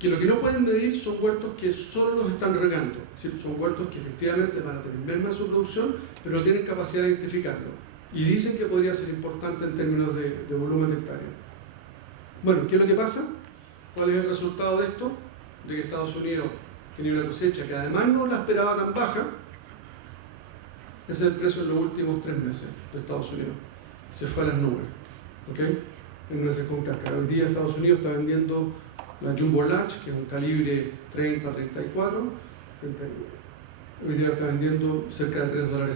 que lo que no pueden medir son huertos que solo los están regando, ¿sí? Son huertos que efectivamente van a tener merma en su producción, pero no tienen capacidad de identificarlo. Y dicen que podría ser importante en términos de volumen de hectáreas. Bueno, ¿qué es lo que pasa? ¿Cuál es el resultado de esto? De que Estados Unidos tenía una cosecha que además no la esperaba tan baja. Ese es el precio de los últimos 3 meses de Estados Unidos. Se fue a las nubes. ¿Ok? En nueces con cáscara. Hoy día Estados Unidos está vendiendo la Jumbo Large, que es un calibre 30-34. Hoy día está vendiendo cerca de $3.30.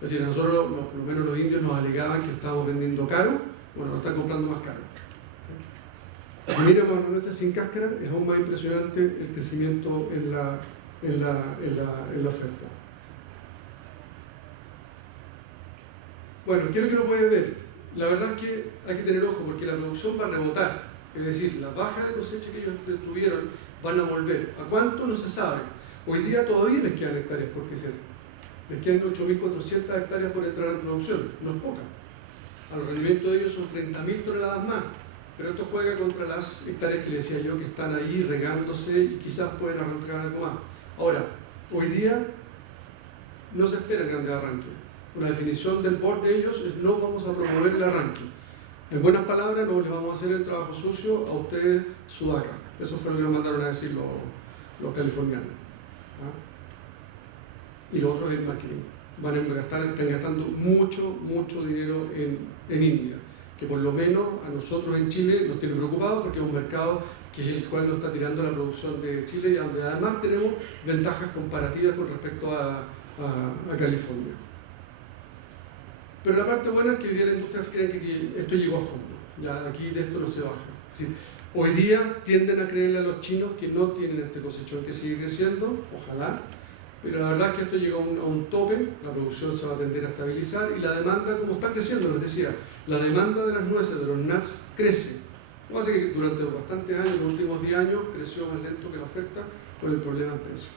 Es decir, nosotros, por lo menos los indios, nos alegaban que estábamos vendiendo caro. Bueno, lo están comprando más caro. Si miramos las nueces sin cáscara, es aún más impresionante el crecimiento en la oferta. Bueno, ¿qué es lo que uno puede ver? La verdad es que hay que tener ojo porque la producción va a rebotar. Es decir, las bajas de cosecha que ellos tuvieron van a volver. ¿A cuánto? No se sabe. Hoy día todavía les quedan hectáreas por crecer. Les quedan 8.400 hectáreas por entrar en producción. No es poca. A los rendimientos de ellos son 30.000 toneladas más. Pero esto juega contra las hectáreas que les decía yo que están ahí regándose y quizás pueden arrancar algo más. Ahora, hoy día no se espera grandes arranques. Una definición del board de ellos es: no vamos a promover el arranque. En buenas palabras, no les vamos a hacer el trabajo sucio a ustedes, sudaca. Eso fue lo que nos mandaron a decir los californianos. Y lo otro es el marketing. Están gastando mucho dinero en India, que por lo menos a nosotros en Chile nos tiene preocupados porque es un mercado que es el cual nos está tirando la producción de Chile y donde además tenemos ventajas comparativas con respecto a California. Pero la parte buena es que hoy día la industria cree que esto llegó a fondo. Ya aquí de esto no se baja. Es decir, hoy día tienden a creerle a los chinos que no tienen este cosechón que sigue creciendo, ojalá, pero la verdad es que esto llegó a un tope, la producción se va a tender a estabilizar y la demanda, como está creciendo, les decía, la demanda de las nueces, de los nuts, crece. Lo que pasa es que durante bastantes años, los últimos 10 años, creció más lento que la oferta con el problema del precio.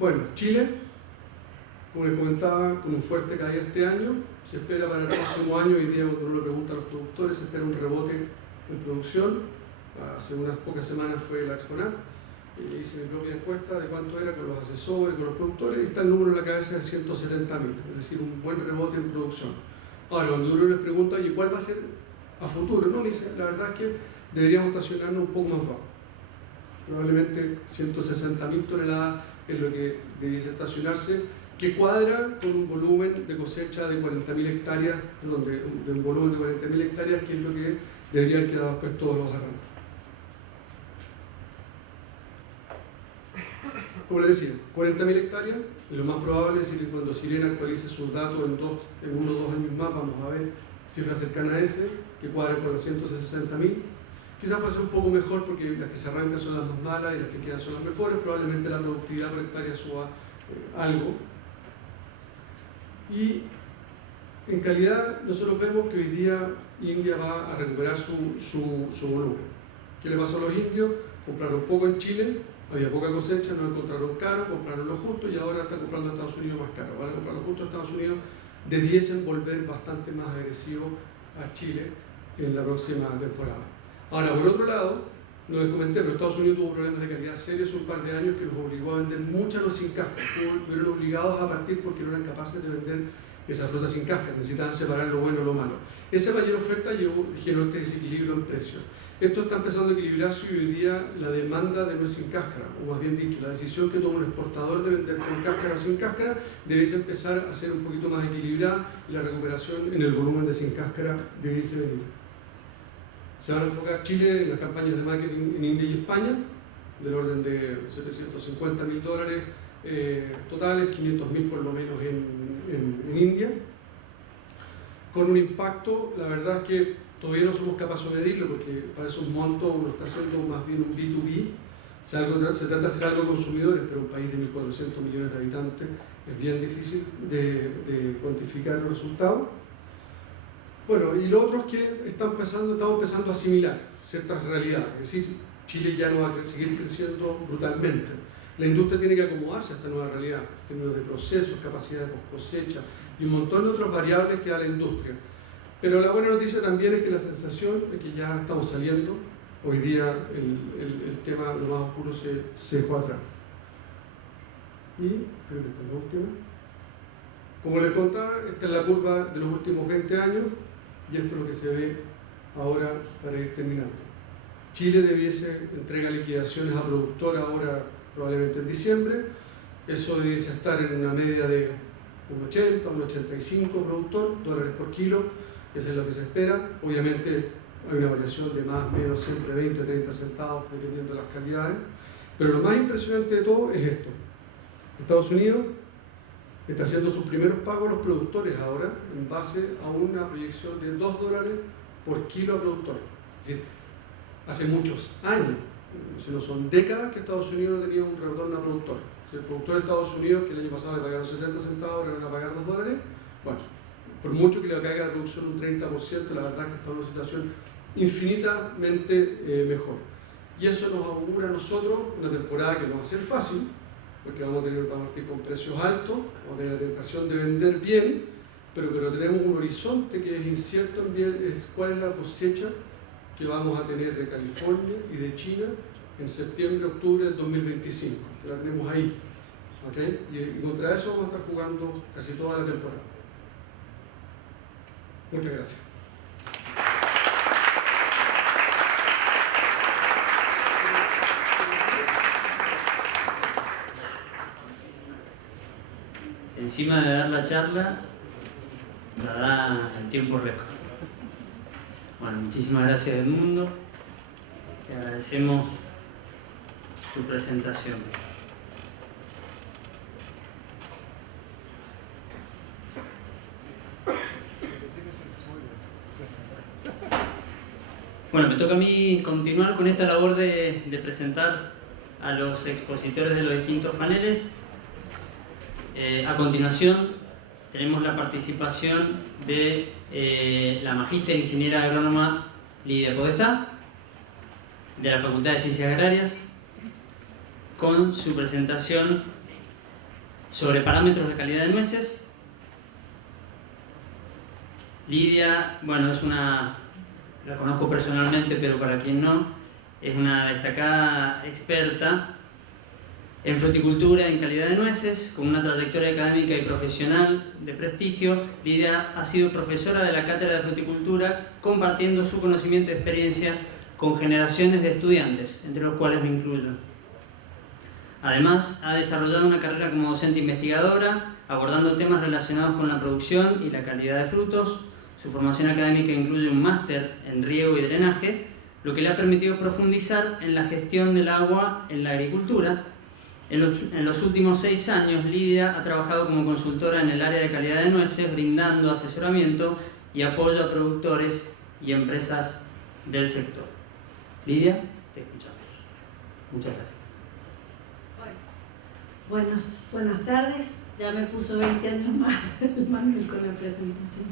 Bueno, Chile, como les comentaba, con un fuerte caída este año, se espera para el próximo año, hoy día cuando uno le pregunta a los productores, se espera un rebote en producción. Hace unas pocas semanas fue la Exponat, hice mi propia encuesta de cuánto era con los asesores, con los productores, y está el número en la cabeza de 170.000, es decir, un buen rebote en producción. Ahora, cuando uno les pregunta, ¿y cuál va a ser a futuro? No, me dice, la verdad es que deberíamos estacionarnos un poco más bajo. Probablemente 160.000 toneladas es lo que debiese estacionarse, que cuadra con un volumen de cosecha de 40.000 hectáreas, perdón, de un volumen de 40.000 hectáreas, que es lo que deberían quedar después todos los arrancos. Como les decía, 40.000 hectáreas, y lo más probable es que cuando Sirena actualice sus datos en 1 o 2 años más, vamos a ver cifras cercanas a ese, que cuadren con las 160.000. Quizás va a ser un poco mejor porque las que se arrancan son las más malas y las que quedan son las mejores, probablemente la productividad por hectárea suba algo. Y en calidad nosotros vemos que hoy día India va a recuperar su volumen. ¿Qué le pasó a los indios? Compraron poco en Chile, había poca cosecha, no encontraron caro, compraron lo justo y ahora están comprando a Estados Unidos más caro. Van a comprar lo justo a Estados Unidos, debiesen volver bastante más agresivos a Chile en la próxima temporada. Ahora, por otro lado, no les comenté, pero Estados Unidos tuvo problemas de calidad serios un par de años que los obligó a vender mucha no sin cáscara. Estuvieron obligados a partir porque no eran capaces de vender esa fruta sin cáscara, necesitaban separar lo bueno y lo malo. Esa mayor oferta generó este desequilibrio en precios. Esto está empezando a equilibrarse y hoy día la demanda de nuez sin cáscara, o más bien dicho, la decisión que toma un exportador de vender con cáscara o sin cáscara, debiese empezar a ser un poquito más equilibrada y la recuperación en el volumen de sin cáscara debiese venir. Se van a enfocar Chile en las campañas de marketing en India y España, del orden de $750.000 totales, 500.000 por lo menos en India, con un impacto, la verdad es que todavía no somos capaces de medirlo porque para esos montos uno está haciendo más bien un B2B, se trata de hacer algo a consumidores, pero un país de 1.400 millones de habitantes es bien difícil de cuantificar los resultados. Bueno, y lo otro es que estamos empezando a asimilar ciertas realidades, es decir, Chile ya no va a seguir creciendo brutalmente. La industria tiene que acomodarse a esta nueva realidad, en términos de procesos, capacidad de cosecha y un montón de otras variables que da la industria. Pero la buena noticia también es que la sensación de que ya estamos saliendo, hoy día el tema, lo más oscuro, se dejó atrás. Y creo que esta es la última. Como les contaba, esta es la curva de los últimos 20 años y esto es lo que se ve ahora para ir terminando. Chile debiese entregar liquidaciones a productor ahora probablemente en diciembre. Eso debiese estar en una media de un 80, un 85 productor, dólares por kilo. Eso es lo que se espera. Obviamente hay una variación de más o menos siempre 20 o 30 centavos dependiendo de las calidades. Pero lo más impresionante de todo es esto. Estados Unidos está haciendo sus primeros pagos a los productores ahora en base a una proyección de $2 por kilo a productor. Es decir, hace muchos años, si no son décadas, que Estados Unidos tenía un retorno a productor. Si el productor de Estados Unidos, que el año pasado le pagaron 70 centavos, ahora van a pagar $2, bueno, por mucho que le caiga la producción un 30%, la verdad es que está en una situación infinitamente mejor. Y eso nos augura a nosotros una temporada que no va a ser fácil, porque vamos a partir con precios altos, vamos a tener la tentación de vender bien, pero tenemos un horizonte que es incierto es cuál es la cosecha que vamos a tener de California y de China en septiembre, octubre del 2025, que la tenemos ahí, ¿okay? Y contra eso vamos a estar jugando casi toda la temporada. Muchas gracias. Encima de dar la charla, dará el tiempo récord. Bueno, muchísimas gracias Edmundo. Te agradecemos tu presentación. Bueno, me toca a mí continuar con esta labor de presentar a los expositores de los distintos paneles. A continuación tenemos la participación de la magíster ingeniera agrónoma Lidia Podestá, de la Facultad de Ciencias Agrarias, con su presentación sobre parámetros de calidad de nueces. Lidia, bueno, es una la conozco personalmente, pero para quien no, es una destacada experta en fruticultura en calidad de nueces, con una trayectoria académica y profesional de prestigio. Lidia ha sido profesora de la Cátedra de Fruticultura, compartiendo su conocimiento y experiencia con generaciones de estudiantes, entre los cuales me incluyo. Además, ha desarrollado una carrera como docente investigadora, abordando temas relacionados con la producción y la calidad de frutos. Su formación académica incluye un máster en riego y drenaje, lo que le ha permitido profundizar en la gestión del agua en la agricultura. En los últimos 6 años, Lidia ha trabajado como consultora en el área de calidad de nueces, brindando asesoramiento y apoyo a productores y empresas del sector. Lidia, te escuchamos. Muchas gracias. Buenas tardes. Ya me puso 20 años más el Manuel con la presentación.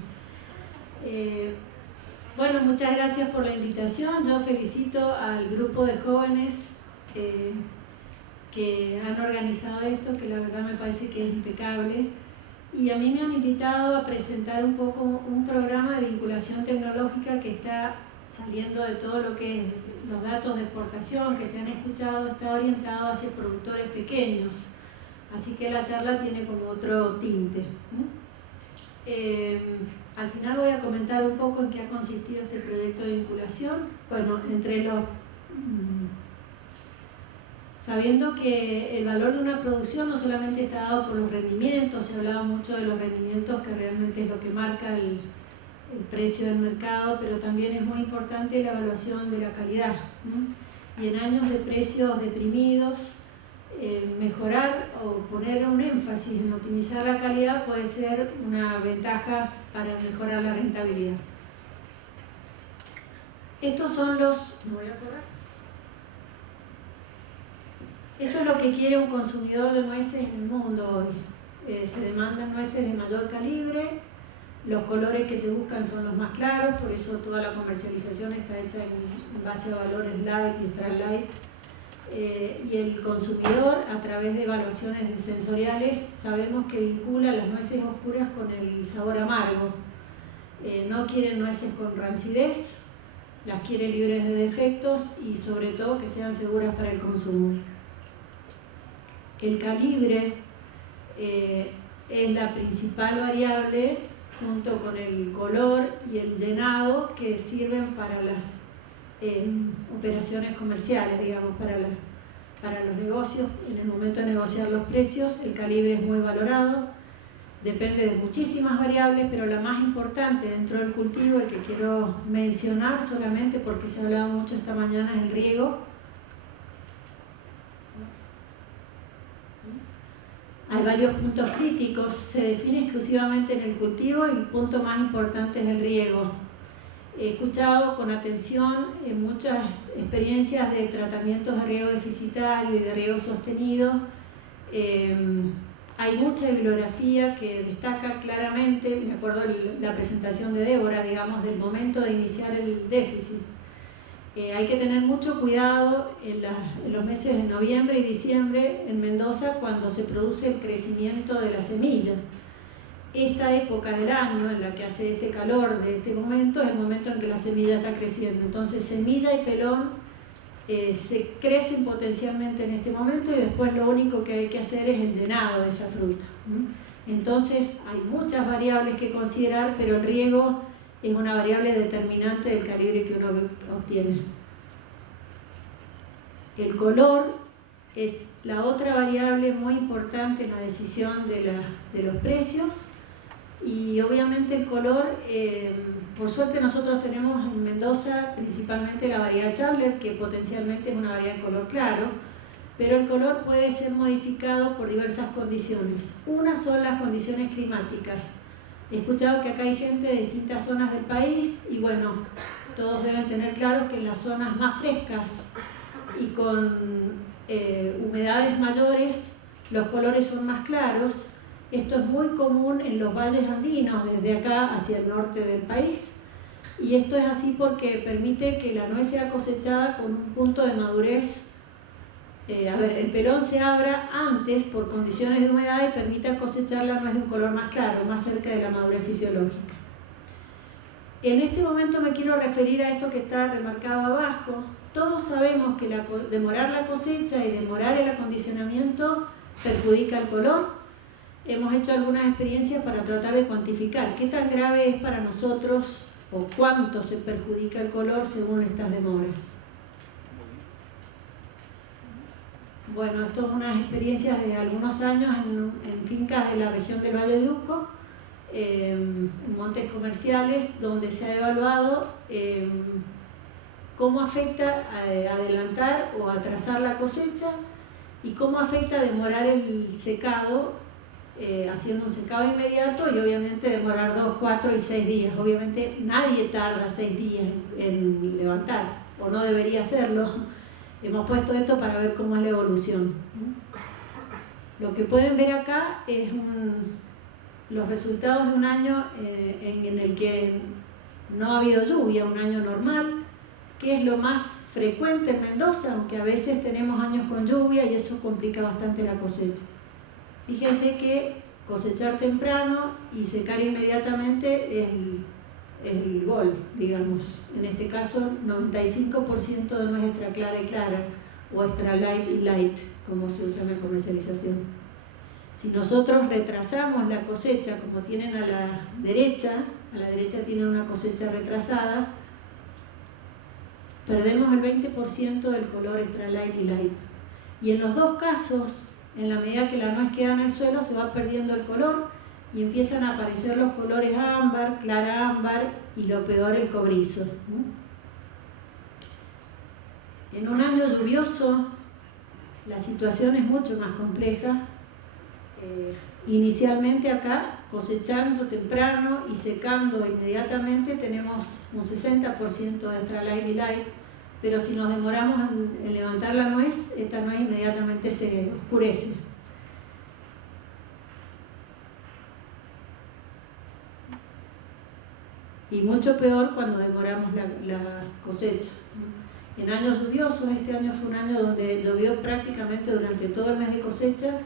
Bueno, muchas gracias por la invitación. Yo felicito al grupo de jóvenes que han organizado esto, que la verdad me parece que es impecable. Y a mí me han invitado a presentar un poco un programa de vinculación tecnológica que está saliendo de todo lo que es los datos de exportación que se han escuchado, está orientado hacia productores pequeños. Así que la charla tiene como otro tinte. Al final voy a comentar un poco en qué ha consistido este proyecto de vinculación. Bueno, sabiendo que el valor de una producción no solamente está dado por los rendimientos, se hablaba mucho de los rendimientos, que realmente es lo que marca el precio del mercado, pero también es muy importante la evaluación de la calidad. Y en años de precios deprimidos, mejorar o poner un énfasis en optimizar la calidad puede ser una ventaja para mejorar la rentabilidad. Estos son los... ¿Me voy a correr? Esto es lo que quiere un consumidor de nueces en el mundo hoy. Se demandan nueces de mayor calibre, los colores que se buscan son los más claros, por eso toda la comercialización está hecha en base a valores light y extra light. Y el consumidor, a través de evaluaciones sensoriales, sabemos que vincula las nueces oscuras con el sabor amargo. No quieren nueces con rancidez, las quiere libres de defectos y sobre todo que sean seguras para el consumo. El calibre es la principal variable, junto con el color y el llenado, que sirven para las operaciones comerciales, digamos, para los negocios. En el momento de negociar los precios, el calibre es muy valorado, depende de muchísimas variables, pero la más importante dentro del cultivo, y que quiero mencionar solamente porque se ha hablado mucho esta mañana, es el riego. Hay varios puntos críticos, se define exclusivamente en el cultivo y el punto más importante es el riego. He escuchado con atención muchas experiencias de tratamientos de riego deficitario y de riego sostenido. Hay mucha bibliografía que destaca claramente, me acuerdo la presentación de Débora, digamos, del momento de iniciar el déficit. Hay que tener mucho cuidado en los meses de noviembre y diciembre en Mendoza, cuando se produce el crecimiento de la semilla. Esta época del año en la que hace este calor de este momento es el momento en que la semilla está creciendo. Entonces semilla y pelón se crecen potencialmente en este momento y después lo único que hay que hacer es el llenado de esa fruta. Entonces hay muchas variables que considerar, pero el riego es una variable determinante del calibre que uno obtiene. El color es la otra variable muy importante en la decisión de los precios. Y obviamente el color, por suerte nosotros tenemos en Mendoza principalmente la variedad Chandler, que potencialmente es una variedad de color claro, pero el color puede ser modificado por diversas condiciones. Una son las condiciones climáticas. He escuchado que acá hay gente de distintas zonas del país y bueno, todos deben tener claro que en las zonas más frescas y con humedades mayores los colores son más claros. Esto es muy común en los valles andinos, desde acá hacia el norte del país, y esto es así porque permite que la nuez sea cosechada con un punto de madurez. El pelón se abra antes por condiciones de humedad y permita cosechar la nuez de un color más claro, más cerca de la madurez fisiológica. En este momento me quiero referir a esto que está remarcado abajo. Todos sabemos que demorar la cosecha y demorar el acondicionamiento perjudica el color. Hemos hecho algunas experiencias para tratar de cuantificar qué tan grave es para nosotros o cuánto se perjudica el color según estas demoras. Bueno, esto es unas experiencias de algunos años en fincas de la región del Valle de Uco, en montes comerciales, donde se ha evaluado cómo afecta adelantar o atrasar la cosecha y cómo afecta demorar el secado, haciendo un secado inmediato y obviamente demorar 2, 4 y 6 días. Obviamente nadie tarda 6 días en levantar, o no debería hacerlo. Hemos puesto esto para ver cómo es la evolución. Lo que pueden ver acá es los resultados de un año en el que no ha habido lluvia, un año normal, que es lo más frecuente en Mendoza, aunque a veces tenemos años con lluvia y eso complica bastante la cosecha. Fíjense que cosechar temprano y secar inmediatamente es el gol, digamos. En este caso, 95% de nuez extra clara y clara, o extra light y light, como se usa en la comercialización. Si nosotros retrasamos la cosecha, como tienen a la derecha tienen una cosecha retrasada, perdemos el 20% del color extra light y light. Y en los dos casos, en la medida que la nuez queda en el suelo, se va perdiendo el color y empiezan a aparecer los colores ámbar, clara ámbar y lo peor, el cobrizo. En un año lluvioso la situación es mucho más compleja. Inicialmente acá, cosechando temprano y secando inmediatamente, tenemos un 60% de extra light y light, pero si nos demoramos en levantar la nuez, esta nuez inmediatamente se oscurece. Y mucho peor cuando demoramos la cosecha. En años lluviosos, este año fue un año donde llovió prácticamente durante todo el mes de cosecha,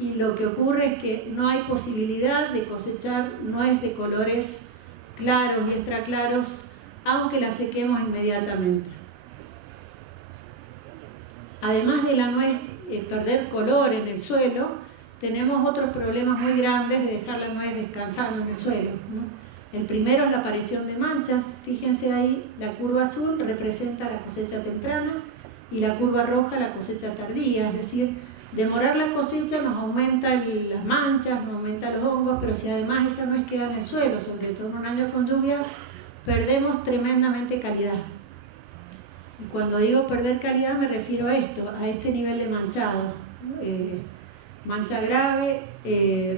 y lo que ocurre es que no hay posibilidad de cosechar nuez de colores claros y extra claros, aunque la sequemos inmediatamente. Además de la nuez perder color en el suelo, tenemos otros problemas muy grandes de dejar la nuez descansando en el suelo, ¿no? El primero es la aparición de manchas. Fíjense ahí, la curva azul representa la cosecha temprana y la curva roja la cosecha tardía, es decir, demorar la cosecha nos aumenta las manchas, nos aumenta los hongos, pero si además esa nuez queda en el suelo, sobre todo en un año con lluvia, perdemos tremendamente calidad. Y cuando digo perder calidad me refiero a esto, a este nivel de manchado. Mancha grave,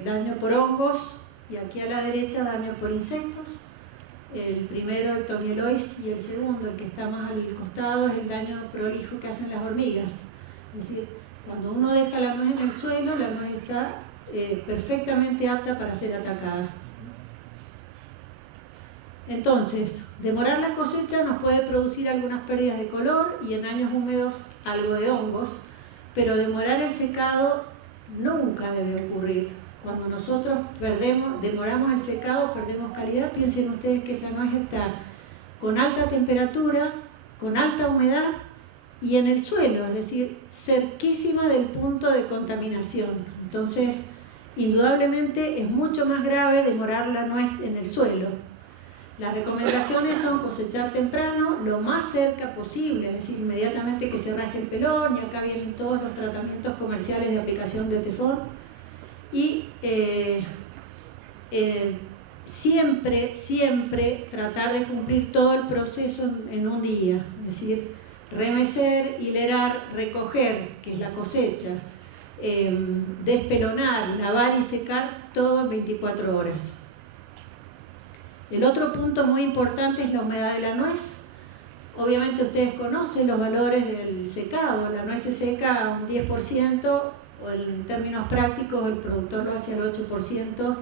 daño por hongos, y aquí a la derecha daño por insectos. El primero, el tomielois, y el segundo, el que está más al costado, es el daño prolijo que hacen las hormigas. Es decir, cuando uno deja la nuez en el suelo, la nuez está perfectamente apta para ser atacada. Entonces, demorar la cosecha nos puede producir algunas pérdidas de color y en años húmedos algo de hongos, pero demorar el secado nunca debe ocurrir. Cuando nosotros demoramos el secado, perdemos calidad. Piensen ustedes que esa nuez está con alta temperatura, con alta humedad y en el suelo, es decir, cerquísima del punto de contaminación. Entonces, indudablemente es mucho más grave demorar la nuez en el suelo. Las recomendaciones son cosechar temprano, lo más cerca posible, es decir, inmediatamente que se raje el pelón, y acá vienen todos los tratamientos comerciales de aplicación de Tefón. Y siempre tratar de cumplir todo el proceso en un día, es decir, remecer, hilerar, recoger, que es la cosecha, despelonar, lavar y secar, todo en 24 horas. El otro punto muy importante es la humedad de la nuez. Obviamente ustedes conocen los valores del secado. La nuez se seca a un 10%, o en términos prácticos el productor lo hace al 8%,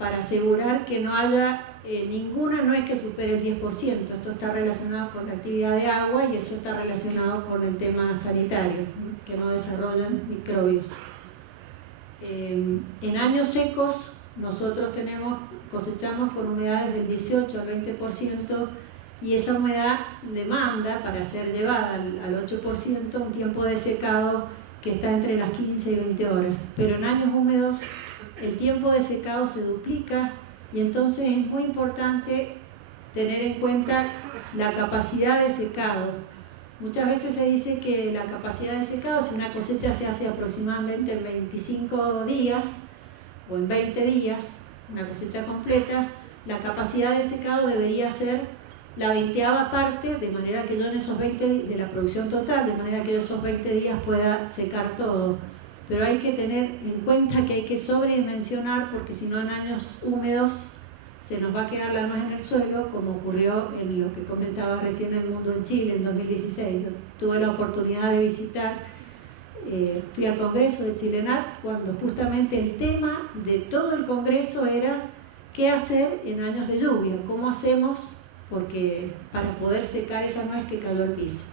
para asegurar que no haya ninguna nuez que supere el 10%. Esto está relacionado con la actividad de agua y eso está relacionado con el tema sanitario, ¿no? Que no desarrollan microbios. En años secos nosotros cosechamos con humedades del 18 al 20% y esa humedad demanda para ser llevada al 8% un tiempo de secado que está entre las 15 y 20 horas. Pero en años húmedos el tiempo de secado se duplica y entonces es muy importante tener en cuenta la capacidad de secado. Muchas veces se dice que la capacidad de secado, si una cosecha se hace aproximadamente en 25 días o en 20 días, una cosecha completa, la capacidad de secado debería ser la 20ª parte, de manera que yo en esos 20 de la producción total, de manera que yo esos 20 días pueda secar todo. Pero hay que tener en cuenta que hay que sobredimensionar, porque si no en años húmedos se nos va a quedar la nuez en el suelo, como ocurrió en lo que comentaba recién El Mundo en Chile en 2016. Yo tuve la oportunidad de visitar, fui al Congreso de Chilenat, cuando justamente el tema de todo el Congreso era qué hacer en años de lluvia, cómo hacemos para poder secar esa nuez que cayó al piso.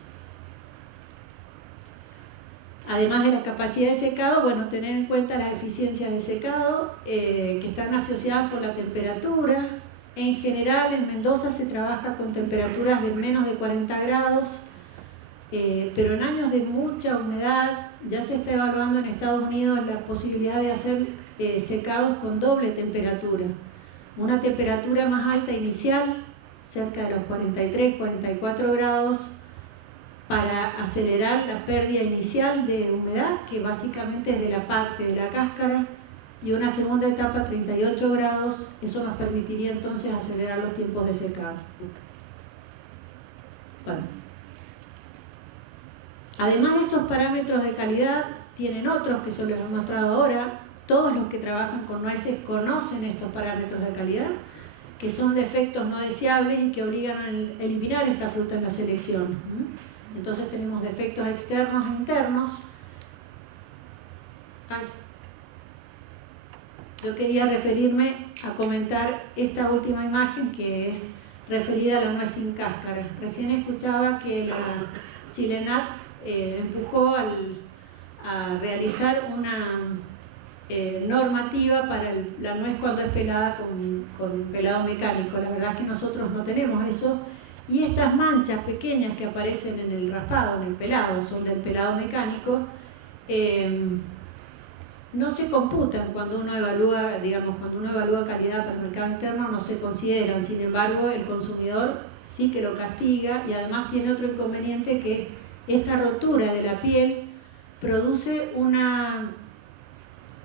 Además de la capacidad de secado, bueno, tener en cuenta las eficiencias de secado que están asociadas con la temperatura. En general, en Mendoza se trabaja con temperaturas de menos de 40 grados, pero en años de mucha humedad ya se está evaluando en Estados Unidos la posibilidad de hacer secados con doble temperatura. Una temperatura más alta inicial, cerca de los 43, 44 grados, para acelerar la pérdida inicial de humedad, que básicamente es de la parte de la cáscara, y una segunda etapa 38 grados, eso nos permitiría entonces acelerar los tiempos de secado. Bueno. Además de esos parámetros de calidad, tienen otros que se los he mostrado ahora. Todos los que trabajan con nueces conocen estos parámetros de calidad, que son defectos no deseables y que obligan a eliminar esta fruta en la selección. Entonces tenemos defectos externos e internos. Yo quería referirme a comentar esta última imagen, que es referida a la nuez sin cáscara. Recién escuchaba que la Chilenat empujó a realizar una normativa para la nuez cuando es pelada con pelado mecánico. La verdad es que nosotros no tenemos eso. Y estas manchas pequeñas que aparecen en el raspado, en el pelado, son del pelado mecánico, no se computan cuando uno evalúa, calidad para el mercado interno, no se consideran. Sin embargo, el consumidor sí que lo castiga, y además tiene otro inconveniente, que esta rotura de la piel produce una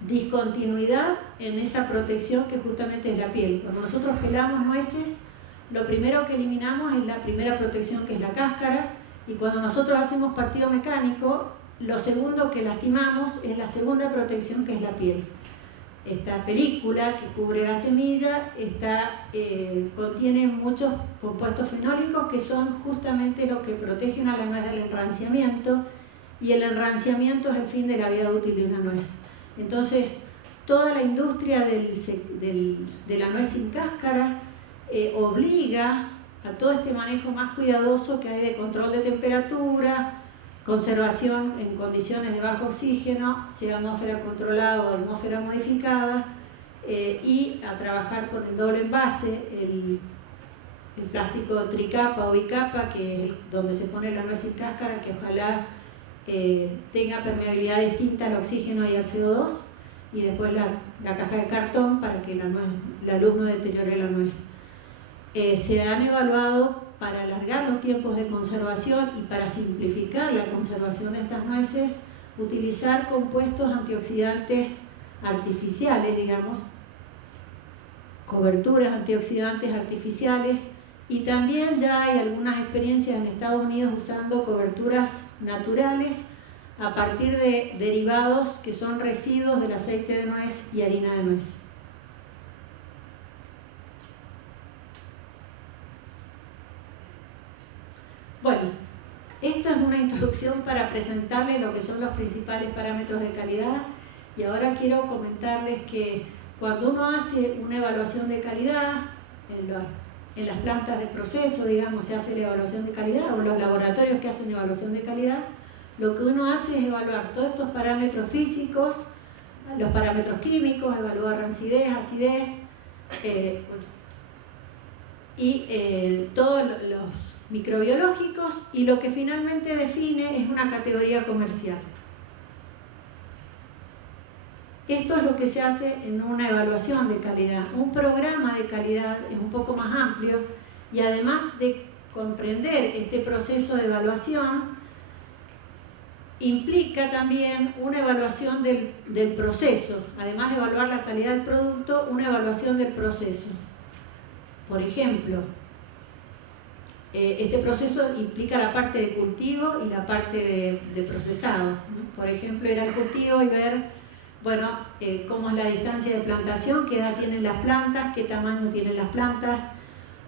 discontinuidad en esa protección que justamente es la piel. Cuando nosotros pelamos nueces, lo primero que eliminamos es la primera protección, que es la cáscara, y cuando nosotros hacemos partido mecánico, lo segundo que lastimamos es la segunda protección, que es la piel. Esta película que cubre la semilla contiene muchos compuestos fenólicos que son justamente los que protegen a la nuez del enranciamiento, y el enranciamiento es el fin de la vida útil de una nuez. Entonces, toda la industria de la nuez sin cáscara obliga a todo este manejo más cuidadoso que hay de control de temperatura, conservación en condiciones de bajo oxígeno, sea atmósfera controlada o atmósfera modificada, y a trabajar con el doble envase, el plástico tricapa o bicapa, que es donde se pone la nuez sin cáscara, que ojalá tenga permeabilidad distinta al oxígeno y al CO2, y después la caja de cartón para que la luz no deteriore la nuez. Se han evaluado, para alargar los tiempos de conservación y para simplificar la conservación de estas nueces, utilizar compuestos antioxidantes artificiales, digamos, coberturas antioxidantes artificiales, y también ya hay algunas experiencias en Estados Unidos usando coberturas naturales a partir de derivados que son residuos del aceite de nuez y harina de nuez. Bueno, esto es una introducción para presentarles lo que son los principales parámetros de calidad, y ahora quiero comentarles que cuando uno hace una evaluación de calidad en las plantas de proceso, digamos, se hace la evaluación de calidad, o los laboratorios que hacen evaluación de calidad, lo que uno hace es evaluar todos estos parámetros físicos los parámetros químicos, evalúa rancidez, acidez, y todos los microbiológicos, y lo que finalmente define es una categoría comercial. Esto es lo que se hace en una evaluación de calidad. Un programa de calidad es un poco más amplio y además de comprender este proceso de evaluación, implica también una evaluación del proceso. Además de evaluar la calidad del producto, una evaluación del proceso. Por ejemplo, este proceso implica la parte de cultivo y la parte de procesado. Por ejemplo, ir al cultivo y ver cómo es la distancia de plantación, qué edad tienen las plantas, qué tamaño tienen las plantas,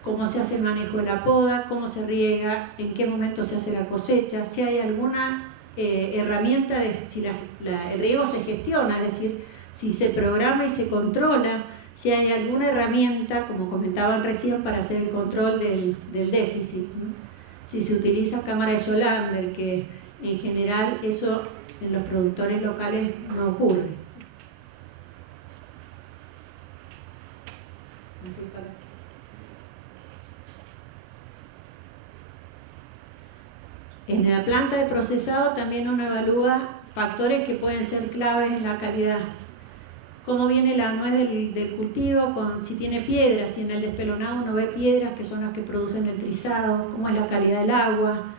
cómo se hace el manejo de la poda, cómo se riega, en qué momento se hace la cosecha, si hay alguna herramienta de si el riego se gestiona, es decir, si se programa y se controla, si hay alguna herramienta, como comentaban recién, para hacer el control del déficit. Si se utiliza cámara de Schollander, que en general eso en los productores locales no ocurre. En la planta de procesado también uno evalúa factores que pueden ser claves en la calidad. Cómo viene la nuez del cultivo, si tiene piedras, si en el despelonado uno ve piedras que son las que producen el trizado, cómo es la calidad del agua,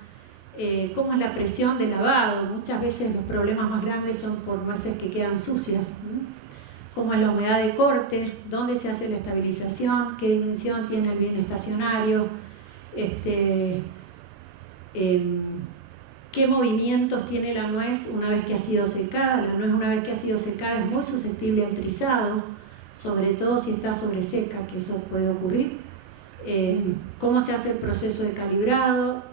cómo es la presión de lavado. Muchas veces los problemas más grandes son por nueces que quedan sucias. Cómo es la humedad de corte, dónde se hace la estabilización, qué dimensión tiene el bien estacionario, qué movimientos tiene la nuez una vez que ha sido secada. La nuez una vez que ha sido secada es muy susceptible al trizado, sobre todo si está sobreseca, que eso puede ocurrir. Cómo se hace el proceso de calibrado,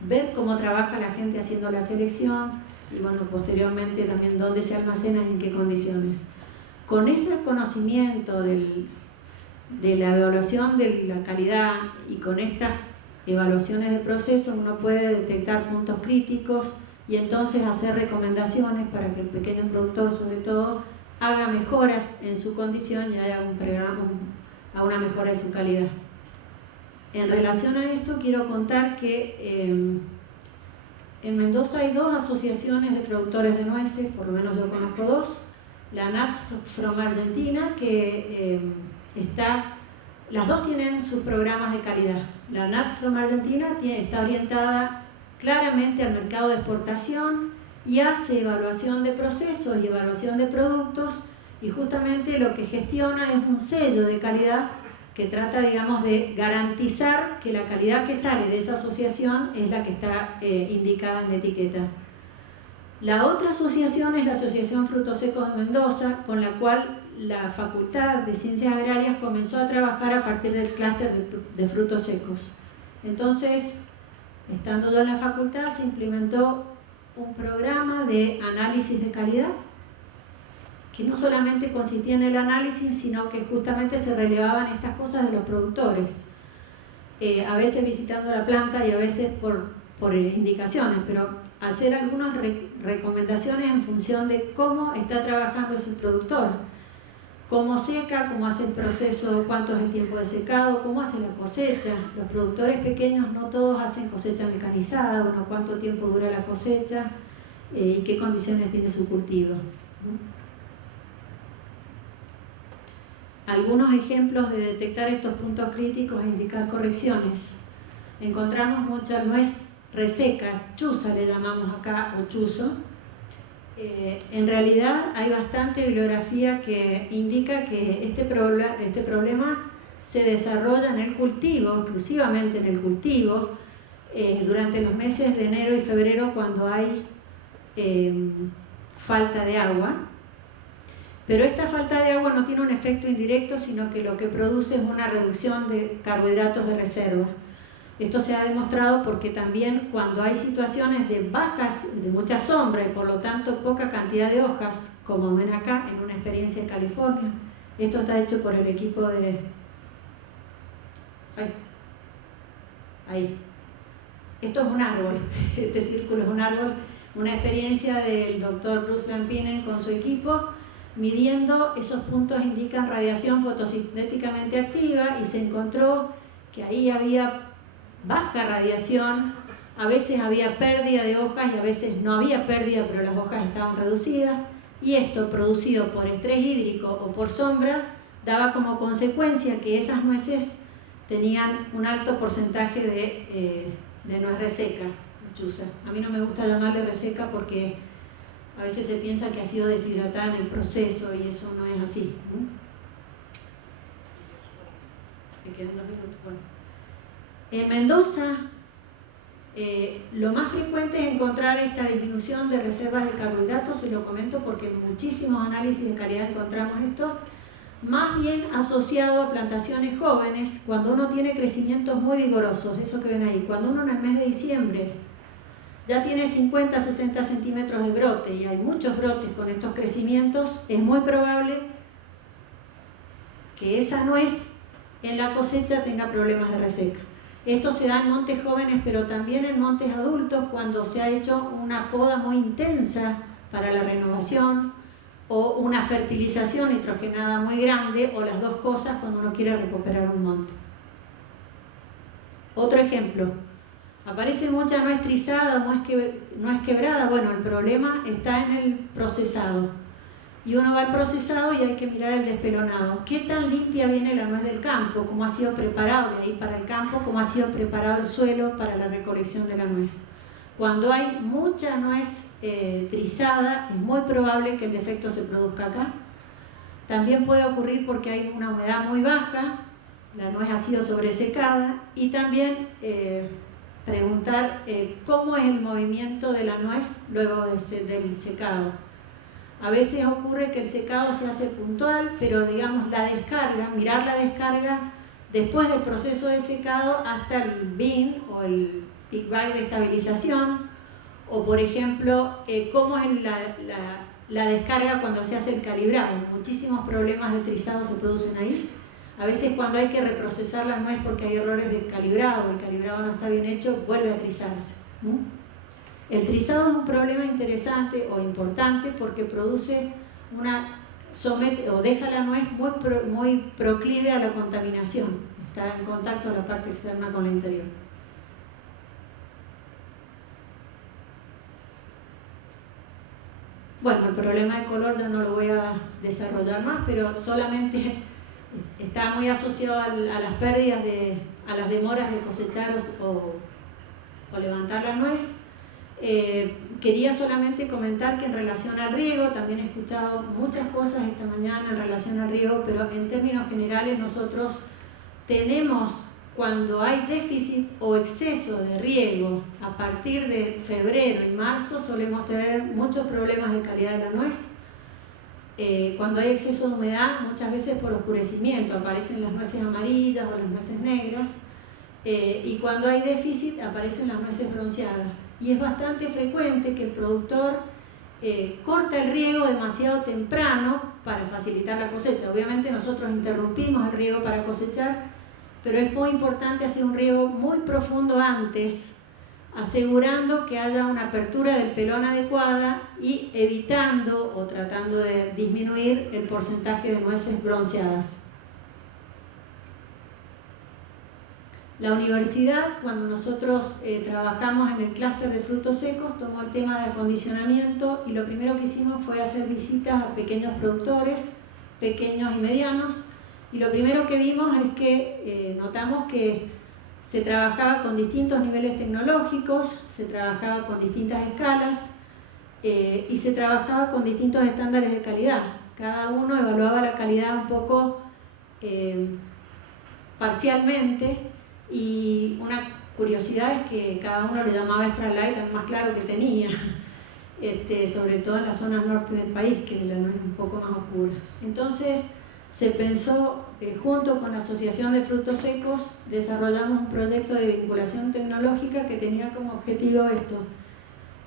ver cómo trabaja la gente haciendo la selección y posteriormente también dónde se almacena y en qué condiciones. Con ese conocimiento de la evaluación de la calidad y con estas evaluaciones de procesos uno puede detectar puntos críticos y entonces hacer recomendaciones para que el pequeño productor sobre todo haga mejoras en su condición y haga a una mejora de su calidad. En relación a esto quiero contar que en Mendoza hay dos asociaciones de productores de nueces, por lo menos yo conozco dos. La Nuts from Argentina, que las dos tienen sus programas de calidad. La Nuts from Argentina está orientada claramente al mercado de exportación y hace evaluación de procesos y evaluación de productos, y justamente lo que gestiona es un sello de calidad que trata, digamos, de garantizar que la calidad que sale de esa asociación es la que está indicada en la etiqueta. La otra asociación es la Asociación Frutos Secos de Mendoza, con la cual la Facultad de Ciencias Agrarias comenzó a trabajar a partir del clúster de frutos secos. Entonces, estando yo en la facultad, se implementó un programa de análisis de calidad que no solamente consistía en el análisis, sino que justamente se relevaban estas cosas de los productores, a veces visitando la planta y a veces por indicaciones, pero hacer algunas recomendaciones en función de cómo está trabajando ese productor, cómo seca, cómo hace el proceso, cuánto es el tiempo de secado, cómo hace la cosecha. Los productores pequeños no todos hacen cosecha mecanizada, cuánto tiempo dura la cosecha y qué condiciones tiene su cultivo. Algunos ejemplos de detectar estos puntos críticos e indicar correcciones. Encontramos mucha nuez reseca, chuza le llamamos acá, o chuzo. En realidad hay bastante bibliografía que indica que este problema se desarrolla en el cultivo, exclusivamente en el cultivo, durante los meses de enero y febrero, cuando hay falta de agua. Pero esta falta de agua no tiene un efecto indirecto, sino que lo que produce es una reducción de carbohidratos de reserva. Esto se ha demostrado porque también cuando hay situaciones de mucha sombra y por lo tanto poca cantidad de hojas, como ven acá en una experiencia en California, esto está hecho por el equipo de... Ahí. Esto es un árbol, este círculo es un árbol una experiencia del doctor Bruce Lampinen con su equipo, midiendo esos puntos indican radiación fotosintéticamente activa y se encontró que ahí había baja radiación, a veces había pérdida de hojas y a veces no había pérdida, pero las hojas estaban reducidas, y esto producido por estrés hídrico o por sombra daba como consecuencia que esas nueces tenían un alto porcentaje de nuez reseca, lechuza. A mí no me gusta llamarle reseca porque a veces se piensa que ha sido deshidratada en el proceso y eso no es así. Me quedan 2 minutos. Bueno. En Mendoza, lo más frecuente es encontrar esta disminución de reservas de carbohidratos, se lo comento porque en muchísimos análisis de calidad encontramos esto, más bien asociado a plantaciones jóvenes, cuando uno tiene crecimientos muy vigorosos, eso que ven ahí, cuando uno en el mes de diciembre ya tiene 50, 60 centímetros de brote y hay muchos brotes con estos crecimientos, es muy probable que esa nuez en la cosecha tenga problemas de reseca. Esto se da en montes jóvenes, pero también en montes adultos cuando se ha hecho una poda muy intensa para la renovación o una fertilización nitrogenada muy grande, o las dos cosas cuando uno quiere recuperar un monte. Otro ejemplo, aparece mucha nuez trizada, nuez quebrada. Bueno, el problema está en el procesado. Y uno va al procesado y hay que mirar el despelonado. ¿Qué tan limpia viene la nuez del campo? ¿Cómo ha sido preparado de ahí para el campo? ¿Cómo ha sido preparado el suelo para la recolección de la nuez? Cuando hay mucha nuez trizada, es muy probable que el defecto se produzca acá. También puede ocurrir porque hay una humedad muy baja, la nuez ha sido sobresecada, y también preguntar cómo es el movimiento de la nuez luego del secado. A veces ocurre que el secado se hace puntual, pero digamos la descarga, mirar la descarga después del proceso de secado hasta el bin o el peak by de estabilización, o por ejemplo, cómo es la descarga cuando se hace el calibrado. Muchísimos problemas de trizado se producen ahí. A veces cuando hay que reprocesar la nuez porque hay errores de calibrado, el calibrado no está bien hecho, vuelve a trizarse. El trizado es un problema interesante o importante porque produce o deja la nuez muy proclive a la contaminación. Está en contacto la parte externa con la interior. Bueno, el problema de color ya no lo voy a desarrollar más, pero solamente está muy asociado a las pérdidas, a las demoras de cosechar o levantar la nuez. Quería solamente comentar que en relación al riego, también he escuchado muchas cosas esta mañana en relación al riego, pero en términos generales nosotros tenemos, cuando hay déficit o exceso de riego, a partir de febrero y marzo solemos tener muchos problemas de calidad de la nuez. Cuando hay exceso de humedad, muchas veces por oscurecimiento, aparecen las nueces amarillas o las nueces negras. Y cuando hay déficit aparecen las nueces bronceadas, y es bastante frecuente que el productor corta el riego demasiado temprano para facilitar la cosecha. Obviamente nosotros interrumpimos el riego para cosechar, pero es muy importante hacer un riego muy profundo antes, asegurando que haya una apertura del pelón adecuada y evitando o tratando de disminuir el porcentaje de nueces bronceadas. La universidad, cuando nosotros trabajamos en el clúster de frutos secos, tomó el tema de acondicionamiento y lo primero que hicimos fue hacer visitas a pequeños productores, pequeños y medianos, y lo primero que vimos es que notamos que se trabajaba con distintos niveles tecnológicos, se trabajaba con distintas escalas y se trabajaba con distintos estándares de calidad. Cada uno evaluaba la calidad un poco parcialmente. Y una curiosidad es que cada uno le llamaba extra light al más claro que tenía, sobre todo en la zona norte del país, que la nuez es un poco más oscura. Entonces se pensó, junto con la Asociación de Frutos Secos, desarrollamos un proyecto de vinculación tecnológica que tenía como objetivo esto: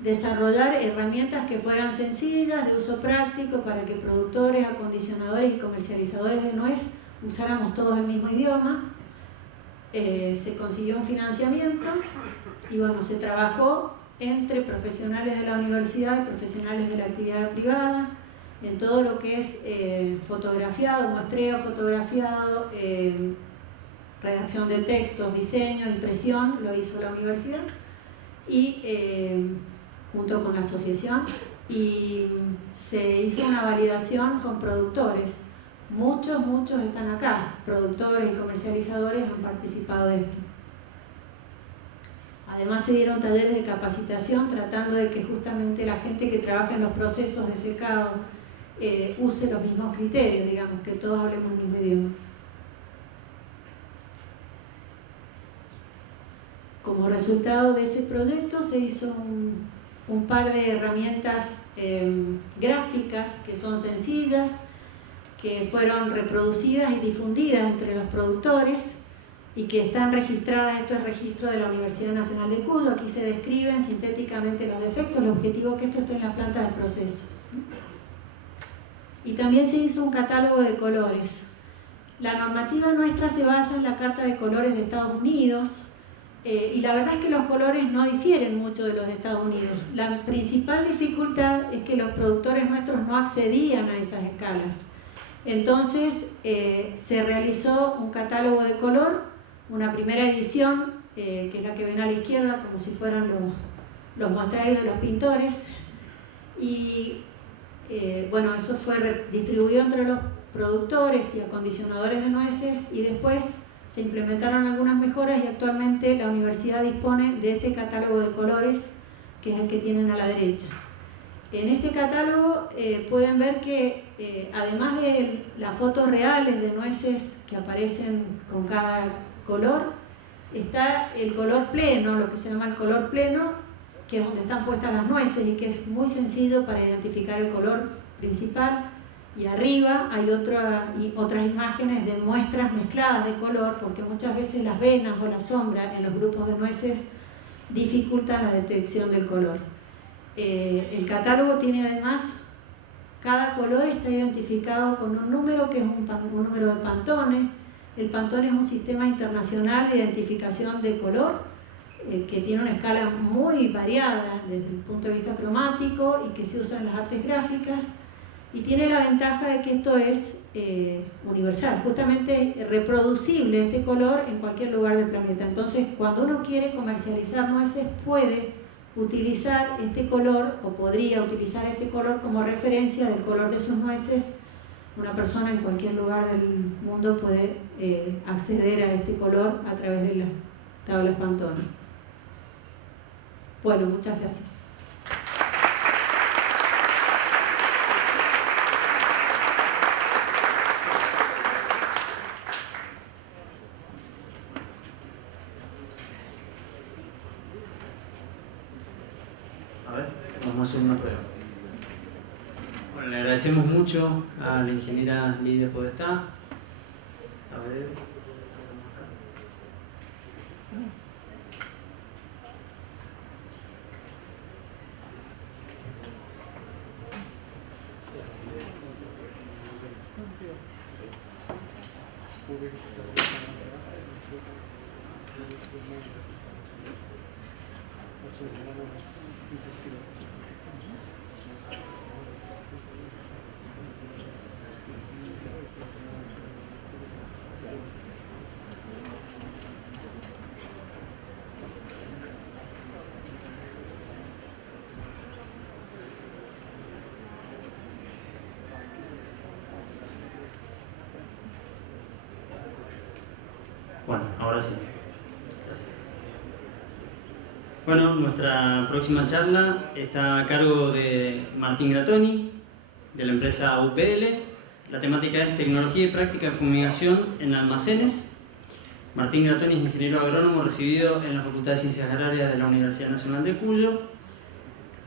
desarrollar herramientas que fueran sencillas, de uso práctico, para que productores, acondicionadores y comercializadores de nuez usáramos todos el mismo idioma. Se consiguió un financiamiento y bueno, se trabajó entre profesionales de la universidad y profesionales de la actividad privada, en todo lo que es fotografiado, muestreo fotografiado, redacción de textos, diseño, impresión, lo hizo la universidad, y junto con la asociación, y se hizo una validación con productores. Muchos están acá, productores y comercializadores han participado de esto. Además se dieron talleres de capacitación tratando de que justamente la gente que trabaja en los procesos de secado use los mismos criterios, digamos, que todos hablemos el mismo idioma. Como resultado de ese proyecto se hizo un par de herramientas gráficas que son sencillas, que fueron reproducidas y difundidas entre los productores y que están registradas. Esto es registro de la Universidad Nacional de Cuyo. Aquí se describen sintéticamente los defectos. El objetivo es que esto esté en la planta del proceso. Y también se hizo un catálogo de colores. La normativa nuestra se basa en la Carta de Colores de Estados Unidos, y la verdad es que los colores no difieren mucho de los de Estados Unidos. La principal dificultad es que los productores nuestros no accedían a esas escalas. Entonces se realizó un catálogo de color, una primera edición, que es la que ven a la izquierda, como si fueran los muestrarios de los pintores, y bueno, eso fue distribuido entre los productores y acondicionadores de nueces, y después se implementaron algunas mejoras y actualmente la universidad dispone de este catálogo de colores, que es el que tienen a la derecha. En este catálogo pueden ver que además de las fotos reales de nueces que aparecen con cada color, está el color pleno, lo que se llama el color pleno, que es donde están puestas las nueces y que es muy sencillo para identificar el color principal. Y arriba hay otras imágenes de muestras mezcladas de color, porque muchas veces las venas o la sombra en los grupos de nueces dificultan la detección del color. El catálogo tiene además, cada color está identificado con un número que es un número de Pantone. El Pantone es un sistema internacional de identificación de color que tiene una escala muy variada desde el punto de vista cromático y que se usa en las artes gráficas. Y tiene la ventaja de que esto es universal, justamente reproducible este color en cualquier lugar del planeta. Entonces, cuando uno quiere comercializar nueces, puede utilizar este color, o podría utilizar este color como referencia del color de sus nueces. Una persona en cualquier lugar del mundo puede acceder a este color a través de las tablas Pantone. Bueno, muchas gracias. Vamos a hacer una prueba. Bueno, le agradecemos mucho a la ingeniera Lidia Podestá. A ver. Bueno, ahora sí. Gracias. Bueno, nuestra próxima charla está a cargo de Martín Gratoni, de la empresa UPL. La temática es Tecnología y Práctica de Fumigación en Almacenes. Martín Gratoni es ingeniero agrónomo recibido en la Facultad de Ciencias Agrarias de la Universidad Nacional de Cuyo.